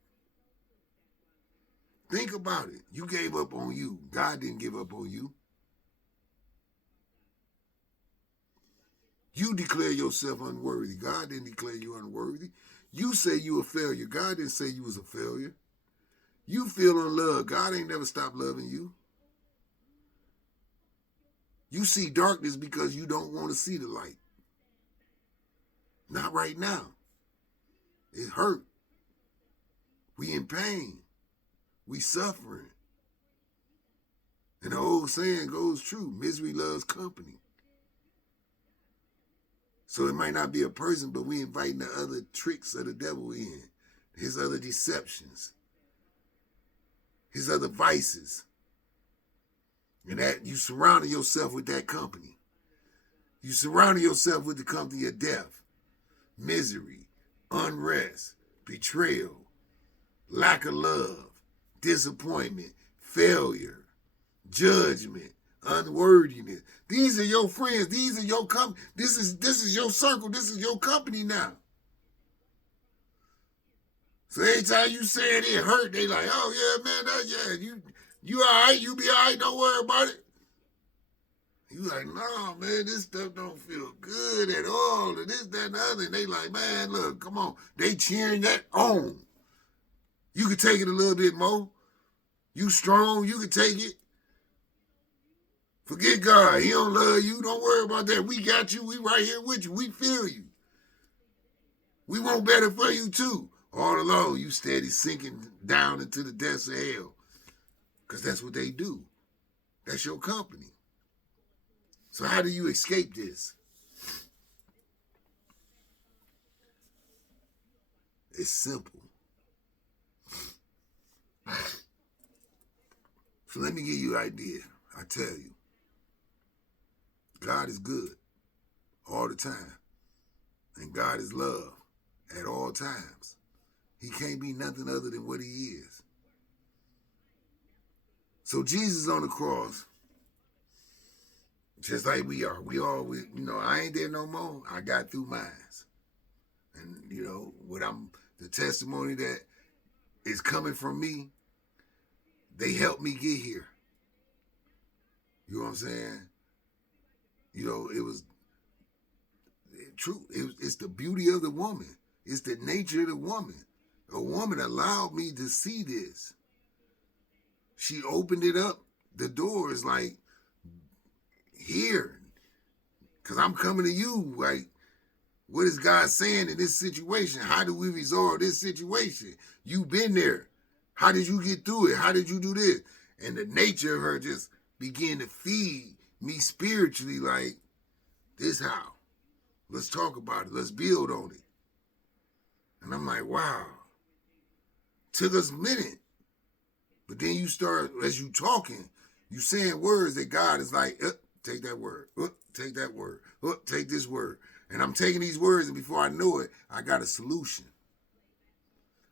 Think about it. You gave up on you. God didn't give up on you. You declare yourself unworthy. God didn't declare you unworthy. You say you a failure. God didn't say you was a failure. You feel unloved. God ain't never stopped loving you. You see darkness because you don't want to see the light. Not right now. It hurt. We in pain. We suffering. And the old saying goes true. Misery loves company. So it might not be a person, but we inviting the other tricks of the devil in. His other deceptions. His other vices. And that you surrounding yourself with that company. You surrounding yourself with the company of death, misery, unrest, betrayal, lack of love, disappointment, failure, judgment, unworthiness. These are your friends. These are your company. This is your circle. This is your company now. So every time you say it hurt, they like, oh yeah, man, you all right, you be all right, don't worry about it. You like, no, man, this stuff don't feel good at all, and this, that, and the other. And they like, man, look, come on. They cheering that on. You can take it a little bit more. You strong, you can take it. Forget God. He don't love you. Don't worry about that. We got you. We right here with you. We feel you. We want better for you too. All along, you steady sinking down into the depths of hell. Because that's what they do. That's your company. So how do you escape this? It's simple. So let me give you an idea. I tell you. God is good all the time. And God is love at all times. He can't be nothing other than what he is. So Jesus on the cross, just like we are. We all, I ain't there no more. I got through mine. And, the testimony that is coming from me, they helped me get here. You know what I'm saying? It was true. It's the beauty of the woman. It's the nature of the woman. A woman allowed me to see this. She opened it up. The door is like, here. Because I'm coming to you. Like, what is God saying in this situation? How do we resolve this situation? You've been there. How did you get through it? How did you do this? And the nature of her just began to feed me spiritually like, this how. Let's talk about it. Let's build on it. And I'm like, wow. Took us a minute. But then you start, as you talking, you saying words that God is like, take that word. Take that word. Take this word. And I'm taking these words, and before I know it, I got a solution.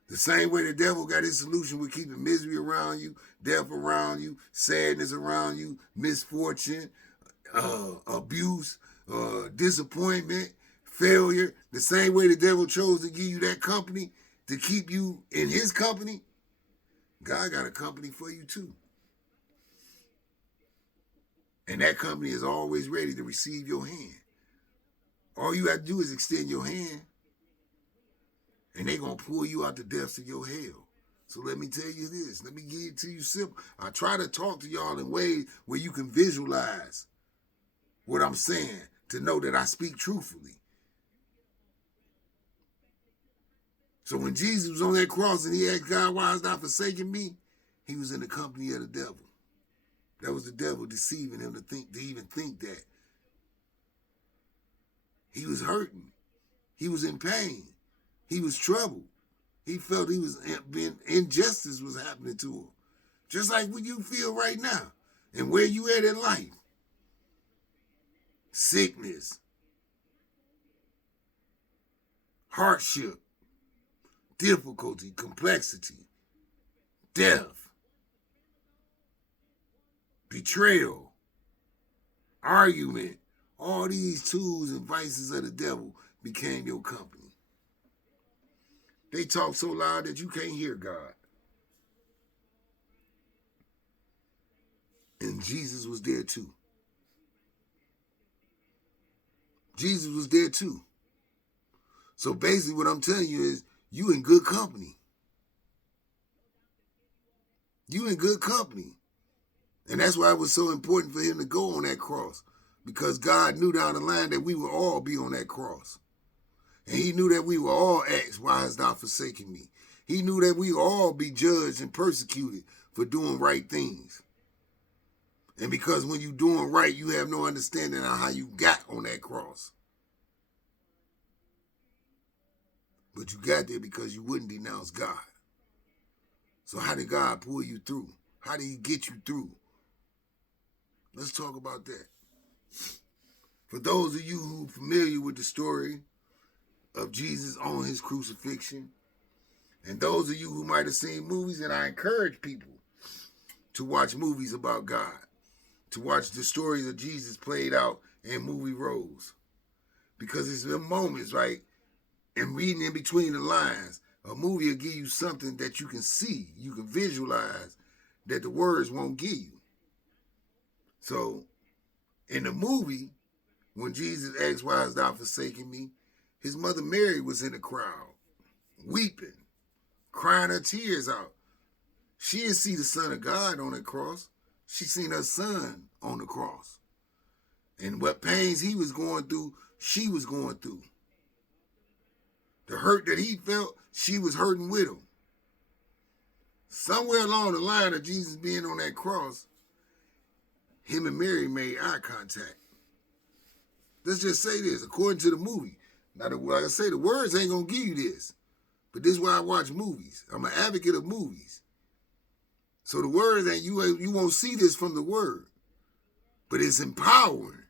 The same way the devil got his solution with keeping misery around you, death around you, sadness around you, misfortune, abuse, disappointment, failure. The same way the devil chose to give you that company, to keep you in his company, God got a company for you too. And that company is always ready to receive your hand. All you have to do is extend your hand, and they're going to pull you out the depths of your hell. So let me tell you this. Let me give it to you simple. I try to talk to y'all in ways where you can visualize what I'm saying, to know that I speak truthfully. So when Jesus was on that cross and he asked God, why has thou forsaken me? He was in the company of the devil. That was the devil deceiving him to even think that. He was hurting. He was in pain. He was troubled. He felt injustice was happening to him. Just like what you feel right now and where you at in life. Sickness. Hardship. Difficulty. Complexity. Death. Betrayal. Argument. All these tools and vices of the devil became your company. They talk so loud that you can't hear God. And Jesus was there too. Jesus was there too. So basically what I'm telling you is you in good company. You in good company. And that's why it was so important for him to go on that cross. Because God knew down the line that we would all be on that cross. And he knew that we would all ask, why hast thou forsaken me? He knew that we would all be judged and persecuted for doing right things. And because when you're doing right, you have no understanding of how you got on that cross. But you got there because you wouldn't denounce God. So how did God pull you through? How did he get you through? Let's talk about that. For those of you who are familiar with the story of Jesus on his crucifixion, and those of you who might have seen movies, and I encourage people to watch movies about God, to watch the stories of Jesus played out in movie roles. Because it's the moments, right, and reading in between the lines, a movie will give you something that you can see, you can visualize, that the words won't give you. So, in the movie, when Jesus asked, why hast thou forsaken me? His mother Mary was in the crowd, weeping, crying her tears out. She didn't see the Son of God on the cross. She seen her son on the cross. And what pains he was going through, she was going through. The hurt that he felt, she was hurting with him. Somewhere along the line of Jesus being on that cross, him and Mary made eye contact. Let's just say this, according to the movie. Now, like I say, the words ain't going to give you this. But this is why I watch movies. I'm an advocate of movies. So the words ain't, you won't see this from the word. But it's empowering.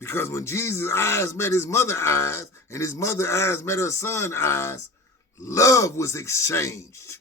Because when Jesus' eyes met his mother's eyes, and his mother's eyes met her son's eyes, love was exchanged.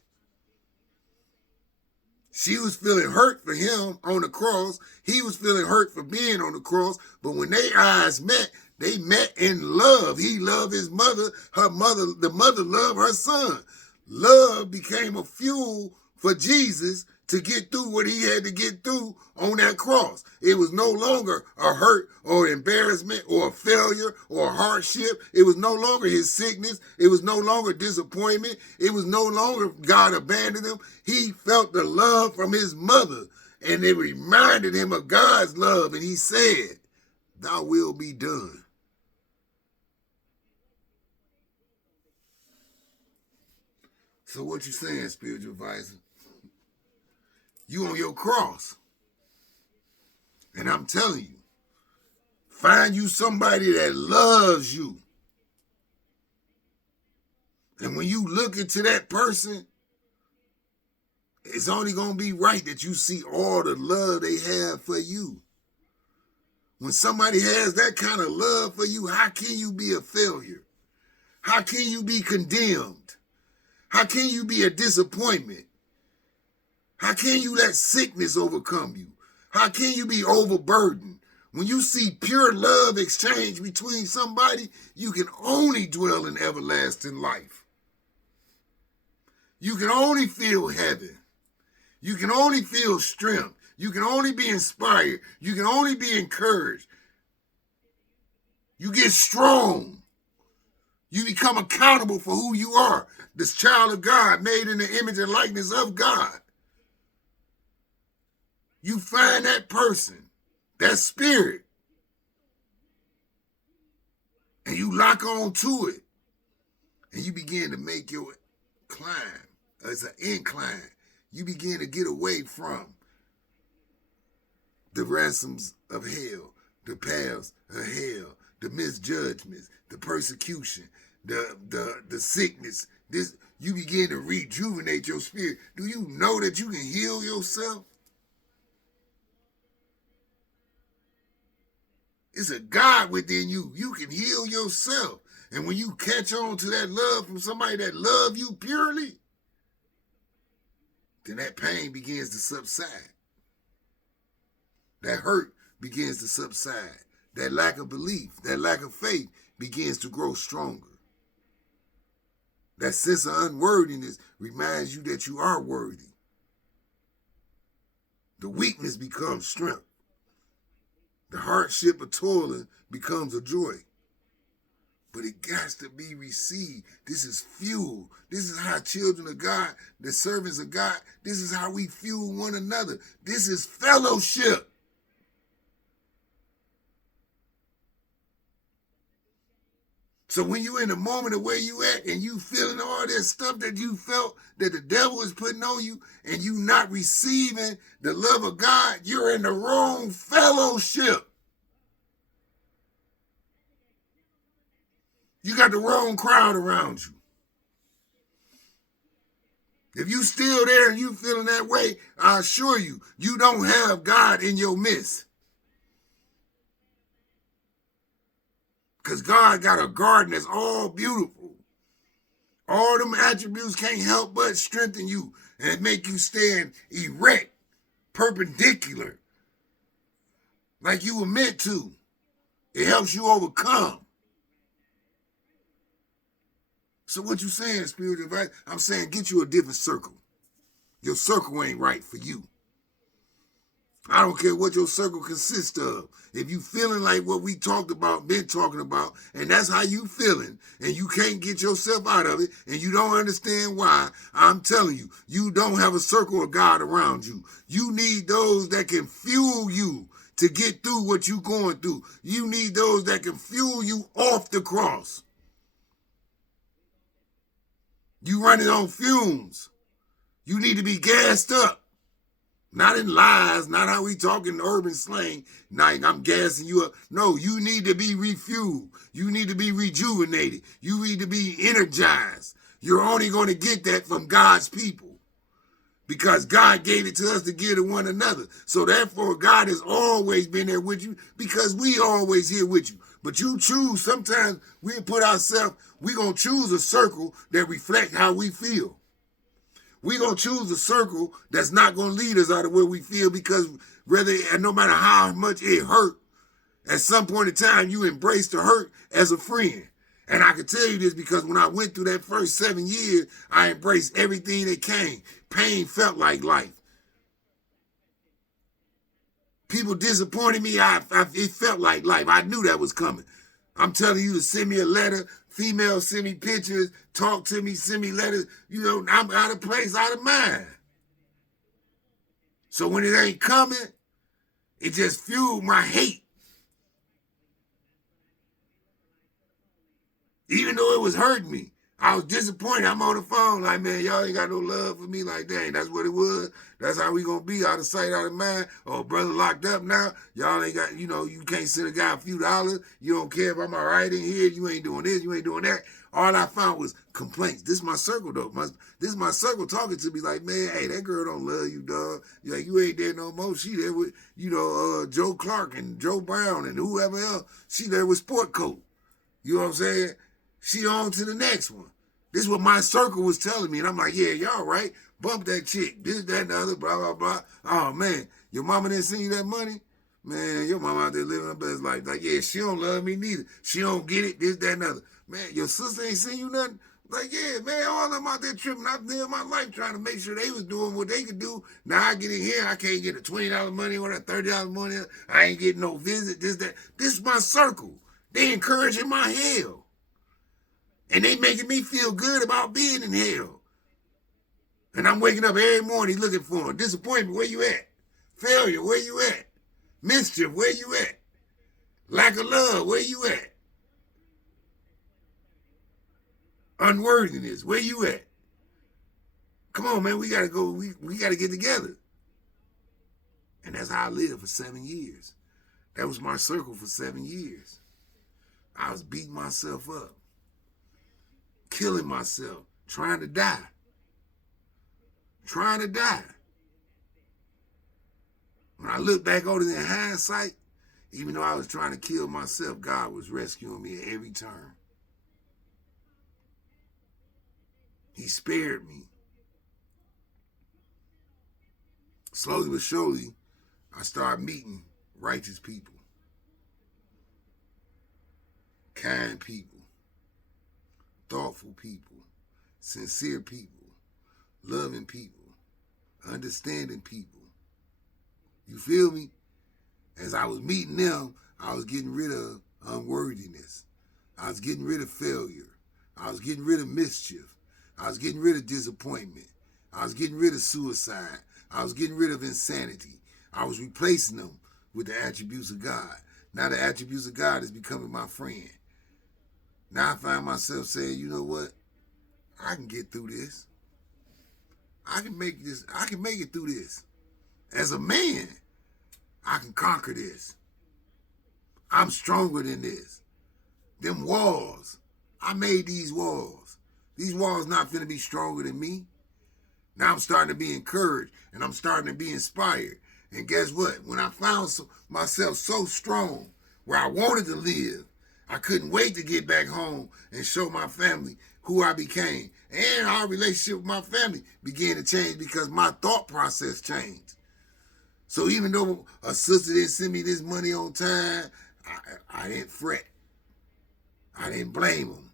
She was feeling hurt for him on the cross. He was feeling hurt for being on the cross. But when their eyes met, they met in love. He loved his mother. The mother loved her son. Love became a fuel for Jesus to get through what he had to get through on that cross. It was no longer a hurt or embarrassment or a failure or a hardship. It was no longer his sickness. It was no longer disappointment. It was no longer God abandoned him. He felt the love from his mother, and it reminded him of God's love, and he said, "Thy will be done." So what you saying, spiritual advisor? You on your cross. And I'm telling you, find you somebody that loves you. And when you look into that person, it's only going to be right that you see all the love they have for you. When somebody has that kind of love for you, how can you be a failure? How can you be condemned? How can you be a disappointment? How can you let sickness overcome you? How can you be overburdened? When you see pure love exchange between somebody, you can only dwell in everlasting life. You can only feel heaven. You can only feel strength. You can only be inspired. You can only be encouraged. You get strong. You become accountable for who you are. This child of God, made in the image and likeness of God. You find that person, that spirit, and you lock on to it, and you begin to make your climb as an incline. You begin to get away from the ransoms of hell, the paths of hell, the misjudgments, the persecution, the sickness. You begin to rejuvenate your spirit. Do you know that you can heal yourself? It's a God within you. You can heal yourself. And when you catch on to that love from somebody that loves you purely, then that pain begins to subside. That hurt begins to subside. That lack of belief, that lack of faith begins to grow stronger. That sense of unworthiness reminds you that you are worthy. The weakness becomes strength. The hardship of toiling becomes a joy. But it got to be received. This is fuel. This is how children of God, the servants of God, this is how we fuel one another. This is fellowship. So when you're in the moment of where you at and you feeling all that stuff that you felt that the devil is putting on you and you not receiving the love of God, you're in the wrong fellowship. You got the wrong crowd around you. If you still there and you feeling that way, I assure you, you don't have God in your midst. Because God got a garden that's all beautiful. All them attributes can't help but strengthen you and make you stand erect, perpendicular, like you were meant to. It helps you overcome. So what you saying, spiritual advice? I'm saying get you a different circle. Your circle ain't right for you. I don't care what your circle consists of. If you feeling like what we talked about, been talking about, and that's how you feeling, and you can't get yourself out of it, and you don't understand why, I'm telling you, you don't have a circle of God around you. You need those that can fuel you to get through what you're going through. You need those that can fuel you off the cross. You running on fumes. You need to be gassed up. Not in lies, not how we talk in urban slang, like I'm gassing you up. No, you need to be refueled. You need to be rejuvenated. You need to be energized. You're only going to get that from God's people because God gave it to us to give to one another. So therefore, God has always been there with you because we always here with you. But you choose, sometimes we put ourselves, we're going to choose a circle that reflect how we feel. We're going to choose a circle that's not going to lead us out of where we feel because no matter how much it hurt, at some point in time, you embrace the hurt as a friend. And I can tell you this because when I went through that first 7 years, I embraced everything that came. Pain felt like life. People disappointed me. It felt like life. I knew that was coming. I'm telling you to send me a letter. Females send me pictures, talk to me, send me letters. You know, I'm out of place, out of mind. So when it ain't coming, it just fueled my hate. Even though it was hurting me, I was disappointed. I'm on the phone like, man, y'all ain't got no love for me like that. That's what it was. That's how we gonna be, out of sight, out of mind. Oh, brother locked up now. Y'all ain't got, you can't send a guy a few dollars. You don't care if I'm all right in here. You ain't doing this. You ain't doing that. All I found was complaints. This is my circle, though. This is my circle talking to me like, man, hey, that girl don't love you, dog. Like, you ain't there no more. She there with, Joe Clark and Joe Brown and whoever else. She there with Sport Coat. You know what I'm saying? She on to the next one. This is what my circle was telling me. And I'm like, yeah, y'all right. Bump that chick. This, that, and the other, blah, blah, blah. Oh, man, your mama didn't send you that money? Man, your mama out there living her best life. Like, yeah, she don't love me neither. She don't get it, this, that, and the other. Man, your sister ain't send you nothing? Like, yeah, man, all of them out there tripping. I lived my life trying to make sure they was doing what they could do. Now I get in here, I can't get a $20 money or a $30 money. I ain't getting no visit, this, that. This is my circle. They encouraging my hell. And they making me feel good about being in hell. And I'm waking up every morning looking for them. Disappointment, where you at? Failure, where you at? Mischief, where you at? Lack of love, where you at? Unworthiness, where you at? Come on, man, we gotta go, we gotta get together. And that's how I lived for 7 years. That was my circle for 7 years. I was beating myself up, killing myself, trying to die. Trying to die. When I look back on it in hindsight, even though I was trying to kill myself, God was rescuing me at every turn. He spared me. Slowly but surely, I started meeting righteous people, kind people, thoughtful people, sincere people, loving people, understanding people. You feel me? As I was meeting them, I was getting rid of unworthiness. I was getting rid of failure. I was getting rid of mischief. I was getting rid of disappointment. I was getting rid of suicide. I was getting rid of insanity. I was replacing them with the attributes of God. Now the attributes of God is becoming my friend. Now I find myself saying, you know what? I can get through this. I can make it through this. As a man, I can conquer this. I'm stronger than this. Them walls, I made these walls. These walls not finna be stronger than me. Now I'm starting to be encouraged and I'm starting to be inspired. And guess what? When I found myself so strong where I wanted to live, I couldn't wait to get back home and show my family who I became. And our relationship with my family began to change because my thought process changed. So even though a sister didn't send me this money on time, I didn't fret. I didn't blame them.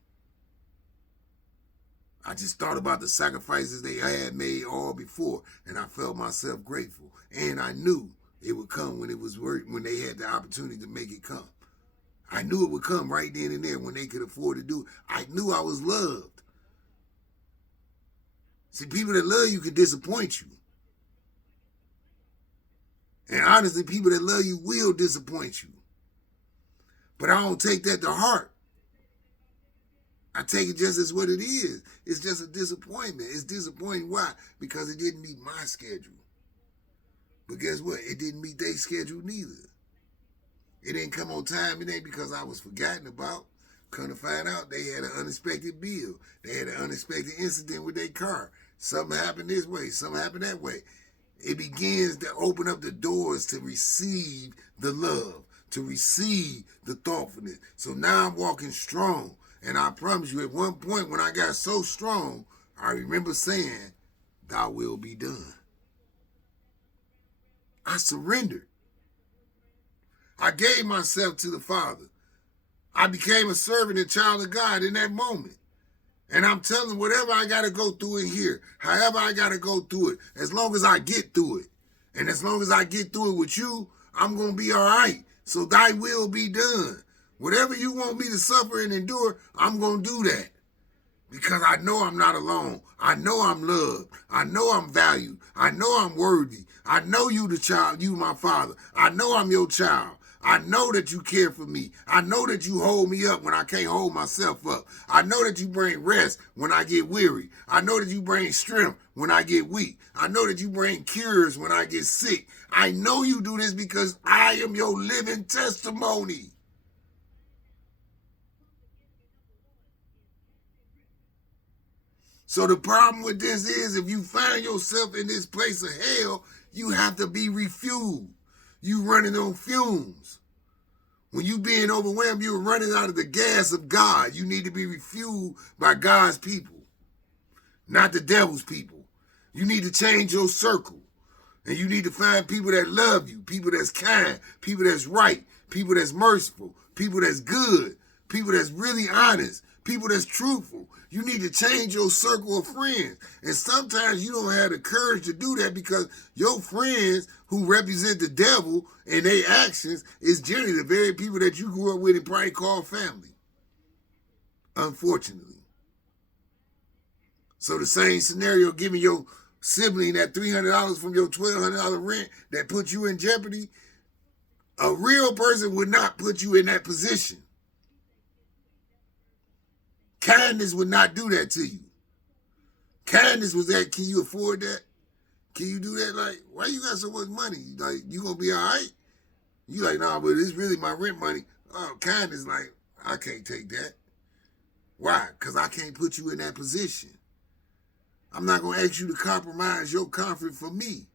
I just thought about the sacrifices they had made all before, and I felt myself grateful. And I knew it would come when when they had the opportunity to make it come. I knew it would come right then and there when they could afford to do it. I knew I was loved. See, people that love you can disappoint you. And honestly, people that love you will disappoint you. But I don't take that to heart. I take it just as what it is. It's just a disappointment. It's disappointing. Why? Because it didn't meet my schedule. But guess what? It didn't meet their schedule neither. It didn't come on time. It ain't because I was forgotten about. Come to find out, they had an unexpected bill. They had an unexpected incident with their car. Something happened this way. Something happened that way. It begins to open up the doors to receive the love, to receive the thoughtfulness. So now I'm walking strong. And I promise you, at one point when I got so strong, I remember saying, "Thy will be done." I surrendered. I gave myself to the Father. I became a servant and child of God in that moment. And I'm telling whatever I got to go through in here, however I got to go through it, as long as I get through it, and as long as I get through it with you, I'm going to be all right. So thy will be done. Whatever you want me to suffer and endure, I'm going to do that. Because I know I'm not alone. I know I'm loved. I know I'm valued. I know I'm worthy. I know you the child, you my father. I know I'm your child. I know that you care for me. I know that you hold me up when I can't hold myself up. I know that you bring rest when I get weary. I know that you bring strength when I get weak. I know that you bring cures when I get sick. I know you do this because I am your living testimony. So the problem with this is if you find yourself in this place of hell, you have to be refueled. You running on fumes. When you being overwhelmed, you're running out of the gas of God. You need to be refueled by God's people, not the devil's people. You need to change your circle. And you need to find people that love you, people that's kind, people that's right, people that's merciful, people that's good, people that's really honest, people that's truthful. You need to change your circle of friends. And sometimes you don't have the courage to do that because your friends who represent the devil and their actions is generally the very people that you grew up with and probably call family. Unfortunately. So the same scenario, giving your sibling that $300 from your $1,200 rent that put you in jeopardy, a real person would not put you in that position. Kindness would not do that to you. Kindness was that, can you afford that? Can you do that? Like, why you got so much money? Like, you gonna be all right? You like, nah, but it's really my rent money. Oh, kindness, like, I can't take that. Why? Because I can't put you in that position. I'm not gonna ask you to compromise your comfort for me.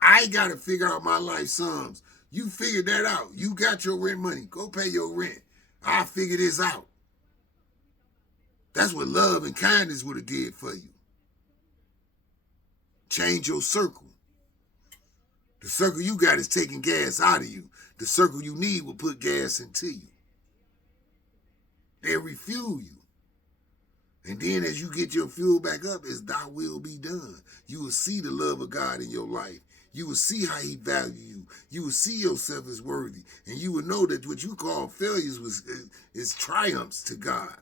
I gotta figure out my life sums. You figured that out. You got your rent money. Go pay your rent. I'll figure this out. That's what love and kindness would have did for you. Change your circle. The circle you got is taking gas out of you. The circle you need will put gas into you. They'll refuel you. And then as you get your fuel back up, it's thy will be done. You will see the love of God in your life. You will see how he values you. You will see yourself as worthy. And you will know that what you call failures is triumphs to God.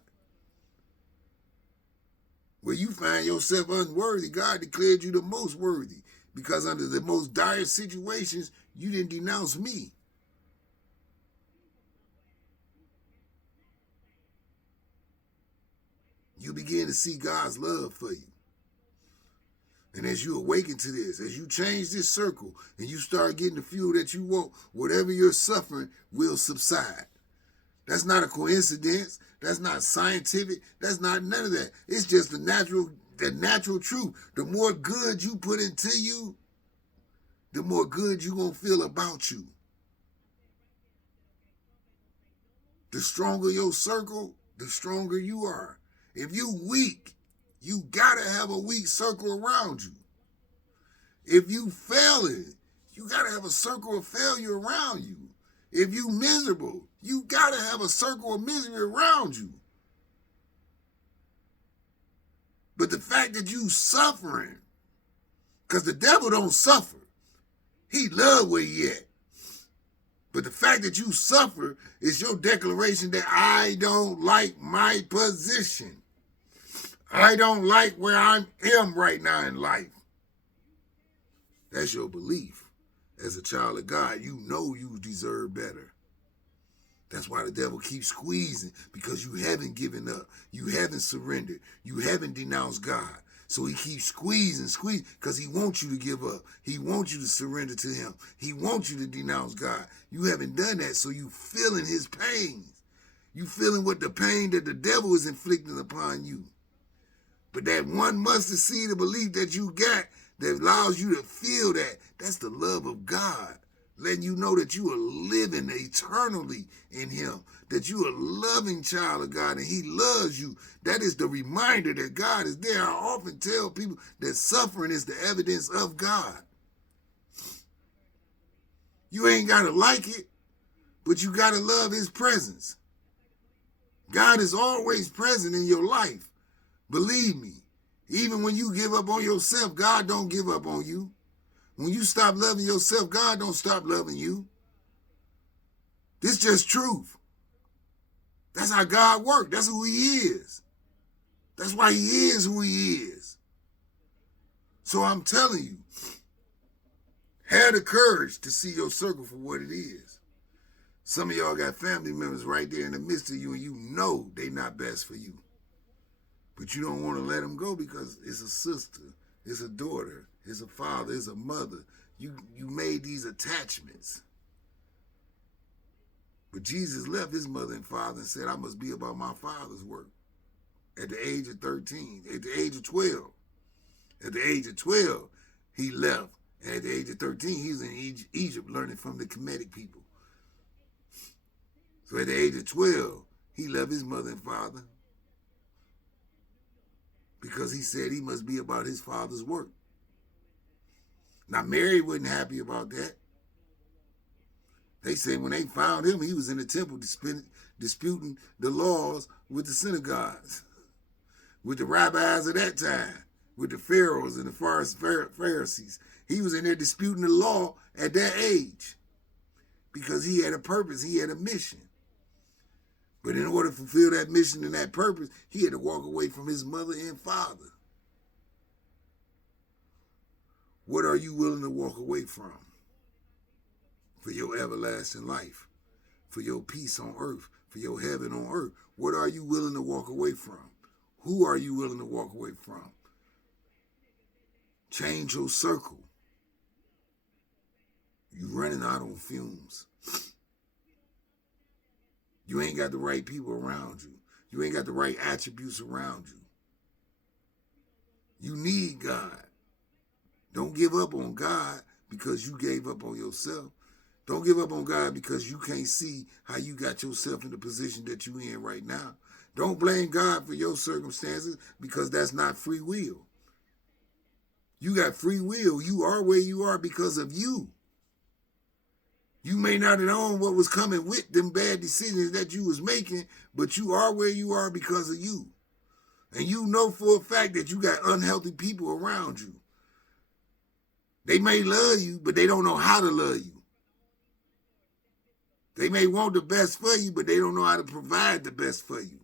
Where you find yourself unworthy, God declared you the most worthy. Because under the most dire situations, you didn't denounce me. You begin to see God's love for you. And as you awaken to this, as you change this circle and you start getting the fuel that you want, whatever you're suffering will subside. That's not a coincidence. That's not scientific. That's not none of that. It's just the natural truth. The more good you put into you, the more good you're going to feel about you. The stronger your circle, the stronger you are. If you weak, you gotta have a weak circle around you. If you failing, you gotta have a circle of failure around you. If you miserable, you gotta have a circle of misery around you. But the fact that you suffering, because the devil don't suffer. He love where he at. But the fact that you suffer is your declaration that I don't like my position. I don't like where I am right now in life. That's your belief. As a child of God, you know you deserve better. That's why the devil keeps squeezing, because you haven't given up. You haven't surrendered. You haven't denounced God. So he keeps squeezing, because he wants you to give up. He wants you to surrender to him. He wants you to denounce God. You haven't done that, so you feeling his pains. You feeling what the pain that the devil is inflicting upon you. But that one mustard seed of belief that you got that allows you to feel that, that's the love of God. Letting you know that you are living eternally in him. That you are a loving child of God and he loves you. That is the reminder that God is there. I often tell people that suffering is the evidence of God. You ain't got to like it, but you got to love his presence. God is always present in your life. Believe me, even when you give up on yourself, God don't give up on you. When you stop loving yourself, God don't stop loving you. This is just truth. That's how God works. That's who he is. That's why he is who he is. So I'm telling you, have the courage to see your circle for what it is. Some of y'all got family members right there in the midst of you and you know they not best for you. But you don't want to let them go because it's a sister, it's a daughter, it's a father, it's a mother. You made these attachments. But Jesus left his mother and father and said, I must be about my Father's work. At the age of 13, at the age of 12. At the age of 12, he left. And at the age of 13, he was in Egypt learning from the Kemetic people. So at the age of 12, he left his mother and father because he said he must be about his Father's work. Now, Mary wasn't happy about that. They say when they found him, he was in the temple disputing the laws with the synagogues, with the rabbis of that time, with the pharaohs and the Pharisees. He was in there disputing the law at that age because he had a purpose, he had a mission. But in order to fulfill that mission and that purpose, he had to walk away from his mother and father. What are you willing to walk away from for your everlasting life, for your peace on earth, for your heaven on earth? What are you willing to walk away from? Who are you willing to walk away from? Change your circle. You running out on fumes. You ain't got the right people around you. You ain't got the right attributes around you. You need God. Don't give up on God because you gave up on yourself. Don't give up on God because you can't see how you got yourself in the position that you in right now. Don't blame God for your circumstances because that's not free will. You got free will. You are where you are because of you. You may not have known what was coming with them bad decisions that you was making, but you are where you are because of you. And you know for a fact that you got unhealthy people around you. They may love you, but they don't know how to love you. They may want the best for you, but they don't know how to provide the best for you.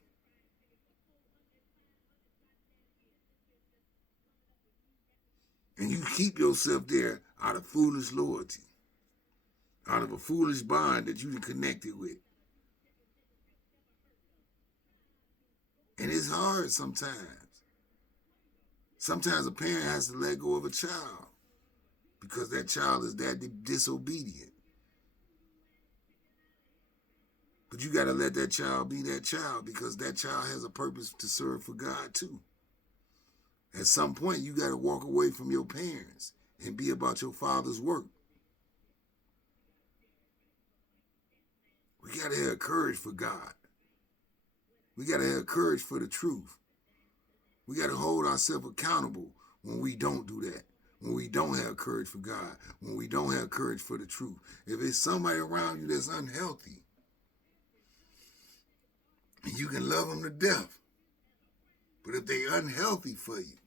And you keep yourself there out of foolish loyalty, out of a foolish bond that you connected with. And it's hard sometimes. Sometimes a parent has to let go of a child because that child is that disobedient. But you got to let that child be that child because that child has a purpose to serve for God too. At some point, you got to walk away from your parents and be about your father's work. We got to have courage for God. We got to have courage for the truth. We got to hold ourselves accountable when we don't do that, when we don't have courage for God, when we don't have courage for the truth. If it's somebody around you that's unhealthy, and you can love them to death, but if they unhealthy for you,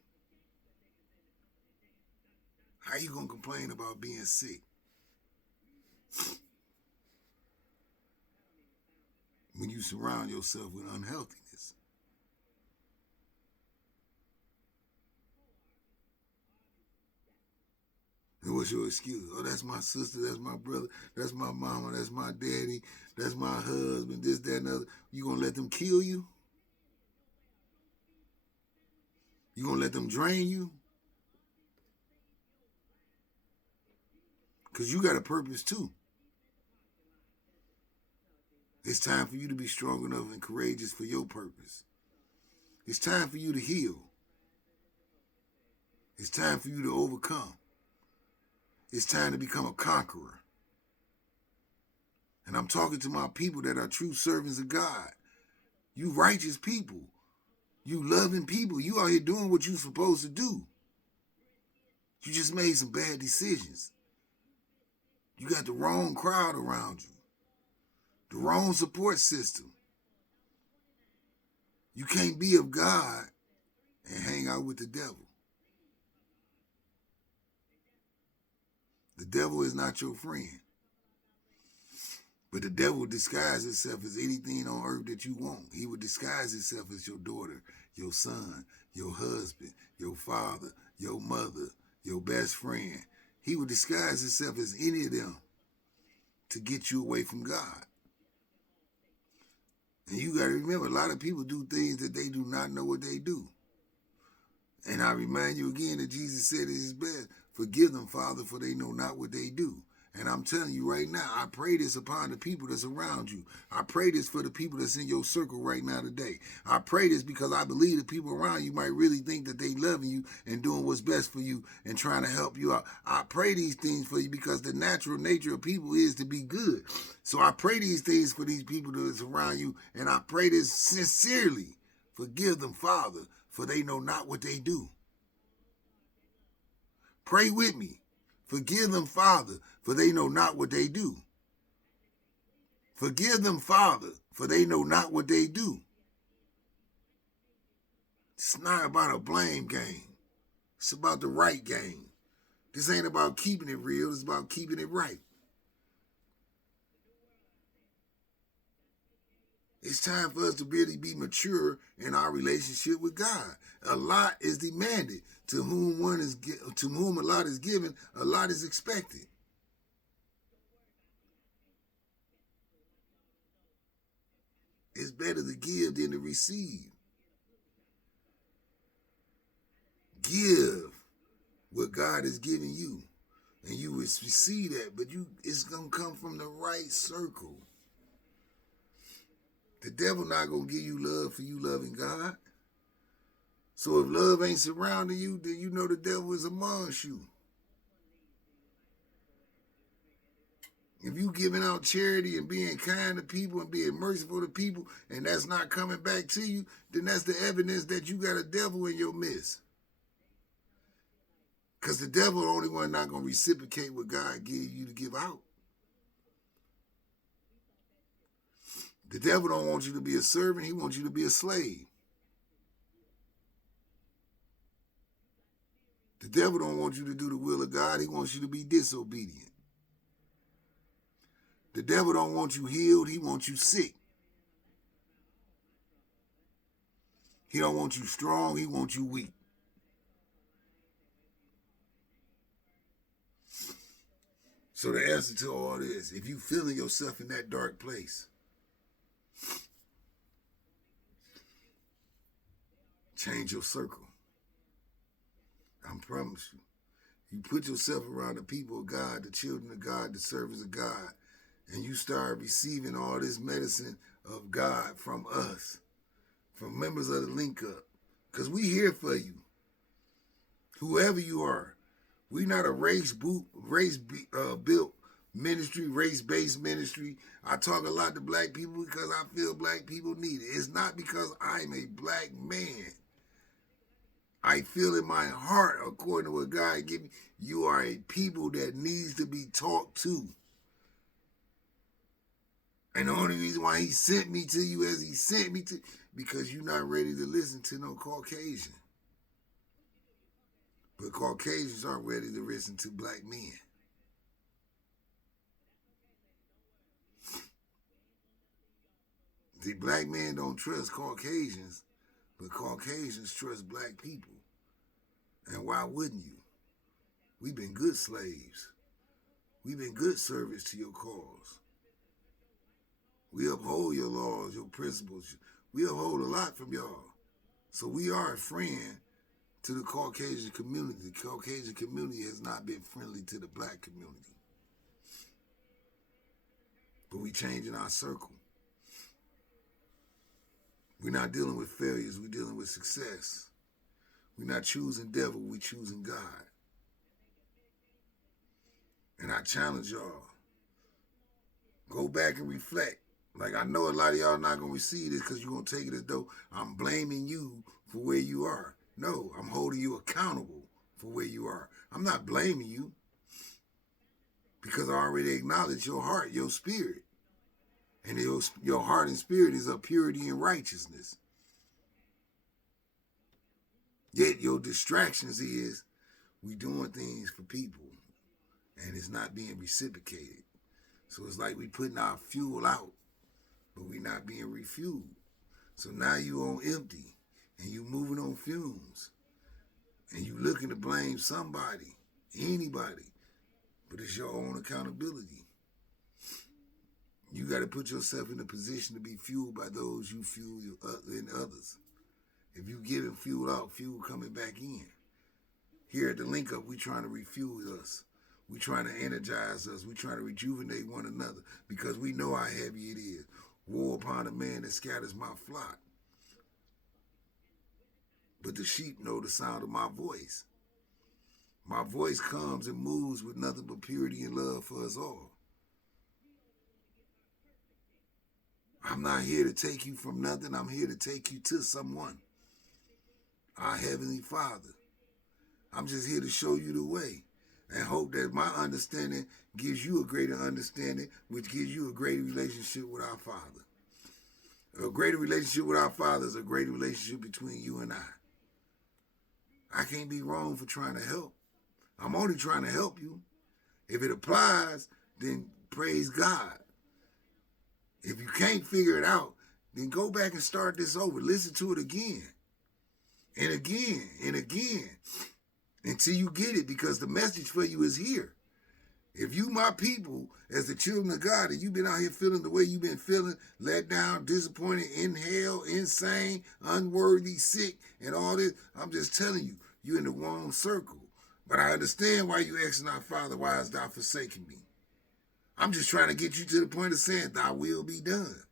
how you going to complain about being sick? When you surround yourself with unhealthiness. And what's your excuse? Oh, that's my sister, that's my brother, that's my mama, that's my daddy, that's my husband, this, that, and other. You gonna let them kill you? You gonna let them drain you? Because you got a purpose too. It's time for you to be strong enough and courageous for your purpose. It's time for you to heal. It's time for you to overcome. It's time to become a conqueror. And I'm talking to my people that are true servants of God. You righteous people. You loving people. You out here doing what you're supposed to do. You just made some bad decisions. You got the wrong crowd around you. The wrong support system. You can't be of God and hang out with the devil. The devil is not your friend. But the devil will disguise itself as anything on earth that you want. He would disguise itself as your daughter, your son, your husband, your father, your mother, your best friend. He would disguise himself as any of them to get you away from God. And you got to remember, a lot of people do things that they do not know what they do. And I remind you again that Jesus said it is best. Forgive them, Father, for they know not what they do. And I'm telling you right now, I pray this upon the people that's around you. I pray this for the people that's in your circle right now today. I pray this because I believe the people around you might really think that they loving you and doing what's best for you and trying to help you out. I pray these things for you because the natural nature of people is to be good. So I pray these things for these people that's around you, and I pray this sincerely. Forgive them, Father, for they know not what they do. Pray with me. Forgive them, Father, for they know not what they do. Forgive them, Father, for they know not what they do. It's not about a blame game. It's about the right game. This ain't about keeping it real. It's about keeping it right. It's time for us to really be mature in our relationship with God. A lot is demanded. To whom a lot is given, a lot is expected. It's better to give than to receive. Give what God has given you, and you will receive that. But it's gonna come from the right circle. The devil not gonna give you love for you loving God. So if love ain't surrounding you, then you know the devil is amongst you. If you giving out charity and being kind to people and being merciful to people, and that's not coming back to you, then that's the evidence that you got a devil in your midst. Because the devil the only one not going to reciprocate what God gave you to give out. The devil don't want you to be a servant. He wants you to be a slave. The The devil don't want you to do the will of God. He wants you to be disobedient. The devil don't want you healed. He wants you sick. He don't want you strong. He wants you weak. So the answer to all this, if you feeling yourself in that dark place, change your circle. I promise you. You put yourself around the people of God, the children of God, the servants of God, and you start receiving all this medicine of God from us, from members of the Link Up, because we here for you, whoever you are. We not a race-built ministry, race-based ministry. I talk a lot to black people because I feel black people need it. It's not because I'm a black man. I feel in my heart, according to what God gave me, you are a people that needs to be talked to. And the only reason why he sent me to you as he sent me to, because you're not ready to listen to no Caucasian. But Caucasians aren't ready to listen to black men. See, black men don't trust Caucasians, but Caucasians trust black people. And why wouldn't you? We've been good slaves. We've been good servants to your cause. We uphold your laws, your principles. We uphold a lot from y'all. So we are a friend to the Caucasian community. The Caucasian community has not been friendly to the black community. But we changing our circle. We're not dealing with failures, we're dealing with success. We're not choosing devil, we're choosing God. And I challenge y'all, go back and reflect. Like, I know a lot of y'all not going to receive this because you're going to take it as though I'm blaming you for where you are. No, I'm holding you accountable for where you are. I'm not blaming you because I already acknowledge your heart, your spirit. And your heart and spirit is of purity and righteousness. Yet your distractions is we doing things for people and it's not being reciprocated. So it's like we putting our fuel out, but we not being refueled. So now you on empty and you moving on fumes and you looking to blame somebody, anybody, but it's your own accountability. You got to put yourself in a position to be fueled by those you fuel in others. If you giving fuel out, fuel coming back in. Here at the Link Up, we trying to refuel us. We trying to energize us. We trying to rejuvenate one another because we know how heavy it is. Woe upon a man that scatters my flock. But the sheep know the sound of my voice. My voice comes and moves with nothing but purity and love for us all. I'm not here to take you from nothing. I'm here to take you to someone. Our Heavenly Father. I'm just here to show you the way and hope that my understanding gives you a greater understanding, which gives you a greater relationship with our Father. A greater relationship with our Father is a greater relationship between you and I can't be wrong for trying to help. I'm only trying to help you. If it applies, then praise God. If you can't figure it out, then go back and start this over. Listen to it again and again and again until you get it, because the message for you is here. If you, my people, as the children of God, and you've been out here feeling the way you've been feeling, let down, disappointed, in hell, insane, unworthy, sick, and all this, I'm just telling you, you're in the wrong circle. But I understand why you asking our Father, why hast thou forsaken me? I'm just trying to get you to the point of saying, thy will be done.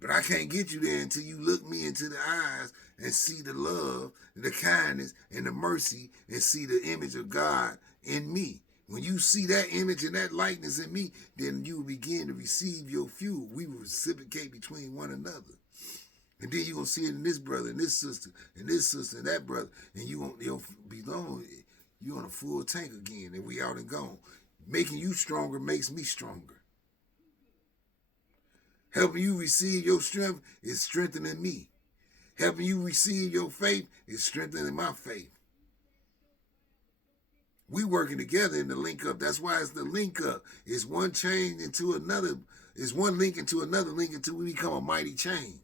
But I can't get you there until you look me into the eyes and see the love, the kindness, and the mercy, and see the image of God in me. When you see that image and that likeness in me, then you will begin to receive your fuel. We will reciprocate between one another. And then you're going to see it in this brother and this sister and that brother. And you'll be long. You're on a full tank again, and we out and gone. Making you stronger makes me stronger. Helping you receive your strength is strengthening me. Helping you receive your faith is strengthening my faith. We working together in the link up. That's why it's the link up. It's one chain into another. It's one link into another link until we become a mighty chain.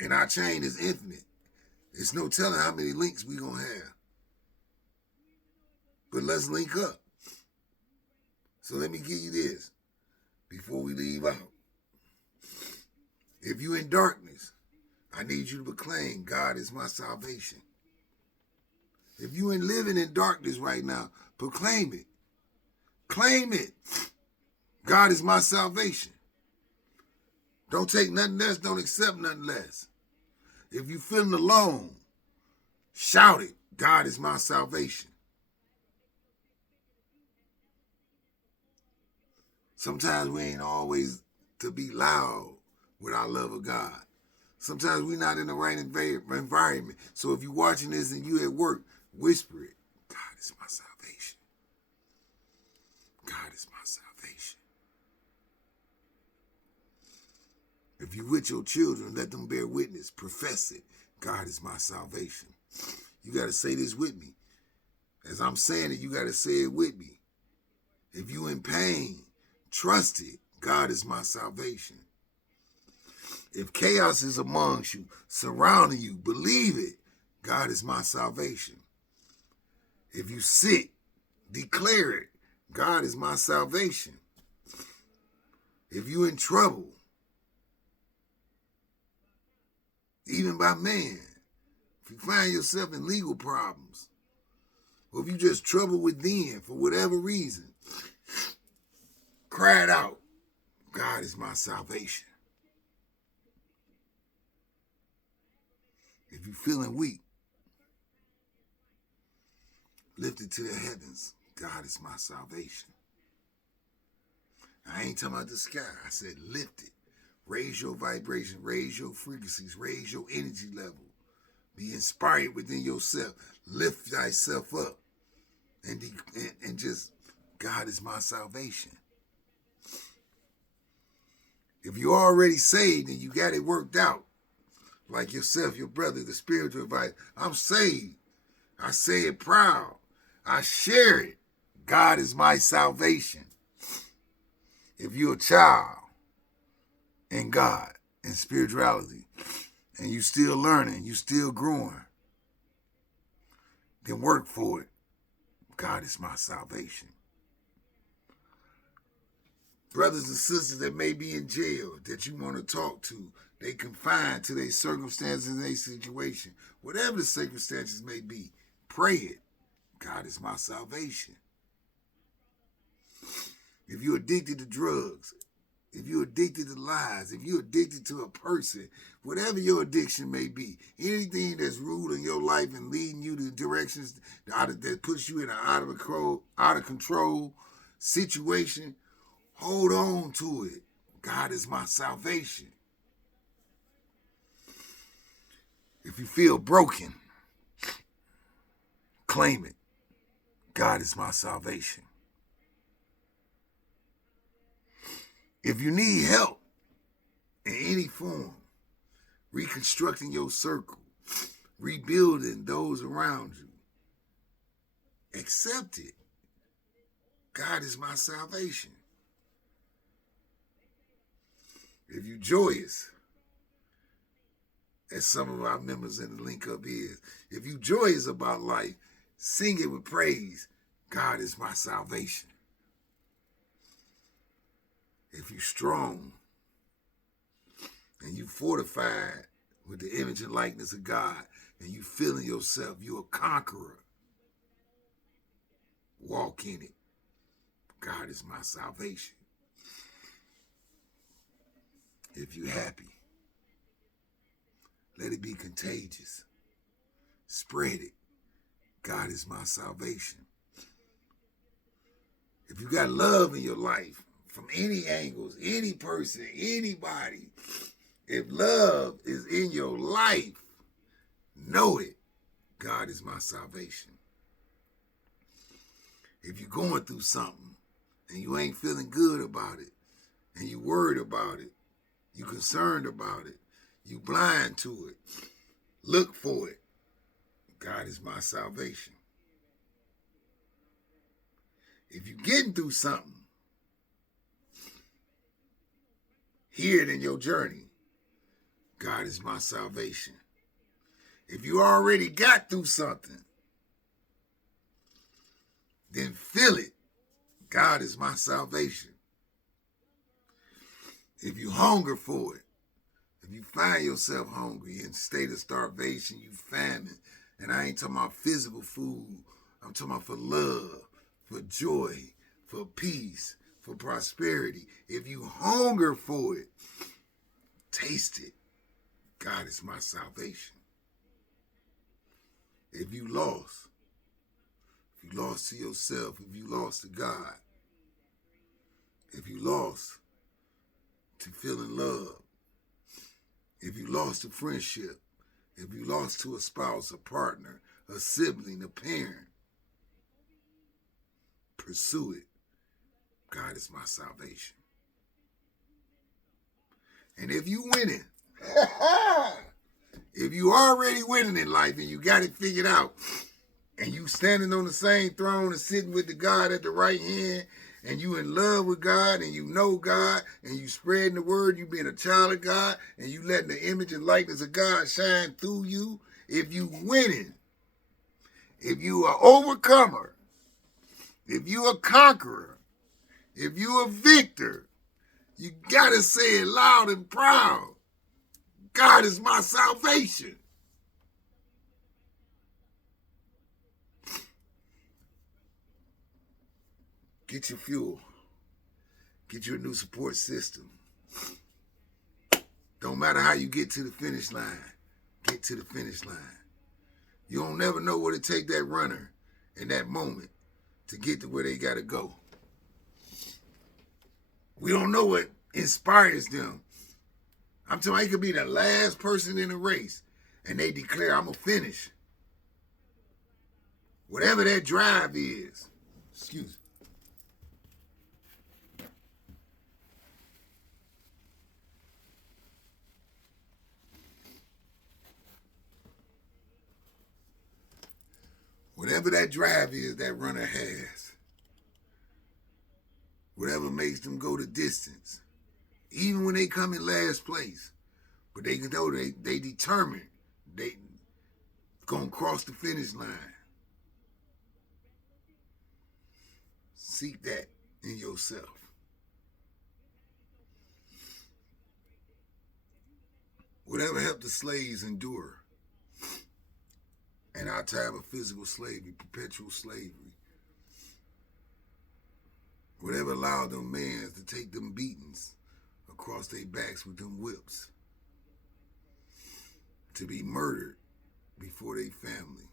And our chain is infinite. It's no telling how many links we gonna have. But let's link up. So let me give you this before we leave out. If you're in darkness, I need you to proclaim, God is my salvation. If you ain't living in darkness right now, proclaim it. Claim it. God is my salvation. Don't take nothing less. Don't accept nothing less. If you feeling alone, shout it. God is my salvation. Sometimes we ain't always to be loud with our love of God. Sometimes we're not in the right environment. So if you're watching this and you at work, whisper it. God is my salvation. God is my salvation. If you with your children, let them bear witness. Profess it. God is my salvation. You got to say this with me. As I'm saying it, you got to say it with me. If you in pain, trust it. God is my salvation. If chaos is amongst you, surrounding you, believe it. God is my salvation. If you sick, declare it. God is my salvation. If you in trouble, even by man, if you find yourself in legal problems, or if you just trouble within for whatever reason, cry it out. God is my salvation. If you're feeling weak, lift it to the heavens. God is my salvation. I ain't talking about the sky. I said lift it. Raise your vibration. Raise your frequencies. Raise your energy level. Be inspired within yourself. Lift thyself up. And just, God is my salvation. If you're already saved and you got it worked out, like yourself, your brother, the spiritual advice, I'm saved. I say it proud. I share it. God is my salvation. If you're a child in God, in spirituality, and you still learning, you still growing, then work for it. God is my salvation. Brothers and sisters that may be in jail that you want to talk to, they confined to their circumstances and their situation. Whatever the circumstances may be, pray it. God is my salvation. If you're addicted to drugs, if you're addicted to lies, if you're addicted to a person, whatever your addiction may be, anything that's ruling your life and leading you to directions that puts you in an out of control situation, hold on to it. God is my salvation. If you feel broken, claim it. God is my salvation. If you need help in any form, reconstructing your circle, rebuilding those around you, accept it. God is my salvation. If you're joyous, as some of our members in the link up is, if you're joyous about life, sing it with praise. God is my salvation. If you're strong and you fortified with the image and likeness of God and you feeling yourself, you're a conqueror, walk in it. God is my salvation. If you're happy, let it be contagious. Spread it. God is my salvation. If you got love in your life, from any angles, any person, anybody, if love is in your life, know it. God is my salvation. If you're going through something and you ain't feeling good about it, and you worried about it, you concerned about it, You blind to it. Look for it. God is my salvation. If you're getting through something, hear it in your journey. God is my salvation. If you already got through something, then feel it. God is my salvation. If you hunger for it, if you find yourself hungry in state of starvation, you famine, and I ain't talking about physical food, I'm talking about for love, for joy, for peace, for prosperity. If you hunger for it, taste it. God is my salvation. If you lost to yourself, if you lost to God, if you lost to feeling love, if you lost to friendship, if you lost to a spouse, a partner, a sibling, a parent, pursue it. God is my salvation. And if you winning, if you already winning in life and you got it figured out, and you standing on the same throne and sitting with the God at the right hand, and you in love with God, and you know God, and you spreading the word, you being a child of God, and you letting the image and likeness of God shine through you, if you winning, if you are overcomer, if you a conqueror, if you a victor, you gotta say it loud and proud. God is my salvation. Get your fuel. Get you a new support system. Don't matter how you get to the finish line. Get to the finish line. You don't never know what it take that runner in that moment to get to where they got to go. We don't know what inspires them. I'm telling you, it could be the last person in the race, and they declare, I'm going to finish. Whatever that drive is. Excuse me. Whatever that drive is that runner has. Whatever makes them go the distance. Even when they come in last place. But they know they determined they gonna cross the finish line. Seek that in yourself. Whatever helped the slaves endure in our time of physical slavery, perpetual slavery. Whatever allowed them men to take them beatings across their backs with them whips, to be murdered before their family,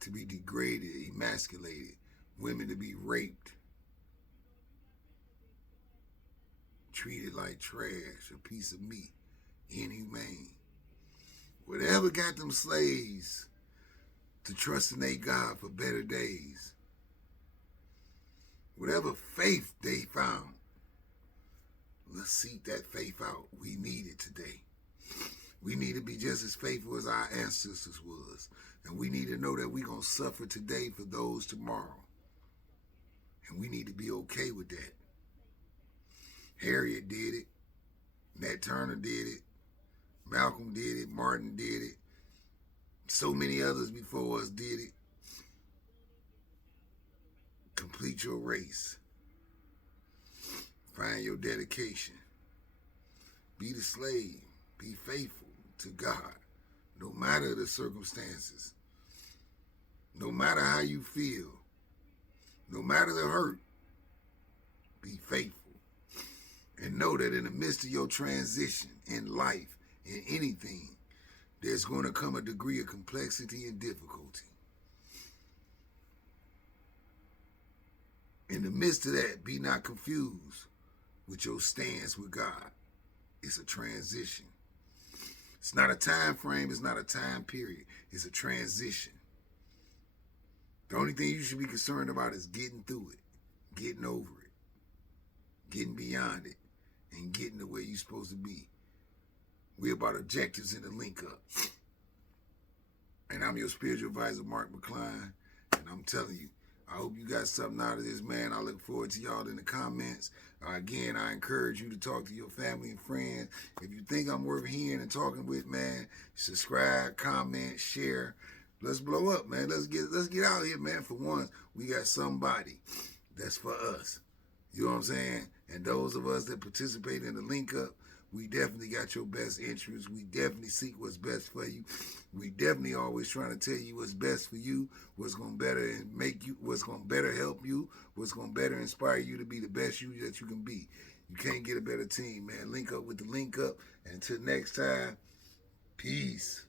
to be degraded, emasculated, women to be raped, treated like trash, a piece of meat, inhumane. Whatever got them slaves to trust in their God for better days, whatever faith they found, let's seek that faith out. We need it today. We need to be just as faithful as our ancestors was. And we need to know that we're going to suffer today for those tomorrow. And we need to be okay with that. Harriet did it. Nat Turner did it. Malcolm did it. Martin did it. So many others before us did it. Complete your race. Find your dedication. Be the slave. Be faithful to God, no matter the circumstances, no matter how you feel, no matter the hurt. Be faithful. And know that in the midst of your transition in life, in anything, there's going to come a degree of complexity and difficulty. In the midst of that, be not confused with your stance with God. It's a transition. It's not a time frame. It's not a time period. It's a transition. The only thing you should be concerned about is getting through it, getting over it, getting beyond it, and getting to where you're supposed to be. We about objectives in the link up. And I'm your spiritual advisor, Mark McCline. And I'm telling you, I hope you got something out of this, man. I look forward to y'all in the comments. Again, I encourage you to talk to your family and friends. If you think I'm worth hearing and talking with, man, subscribe, comment, share. Let's blow up, man. Let's get out here, man. For once, we got somebody that's for us. You know what I'm saying? And those of us that participate in the link up, we definitely got your best interests. We definitely seek what's best for you. We definitely always trying to tell you what's best for you, what's going to better make you, what's going to better help you, what's going to better inspire you to be the best you that you can be. You can't get a better team, man. Link up with the link up. And until next time, peace.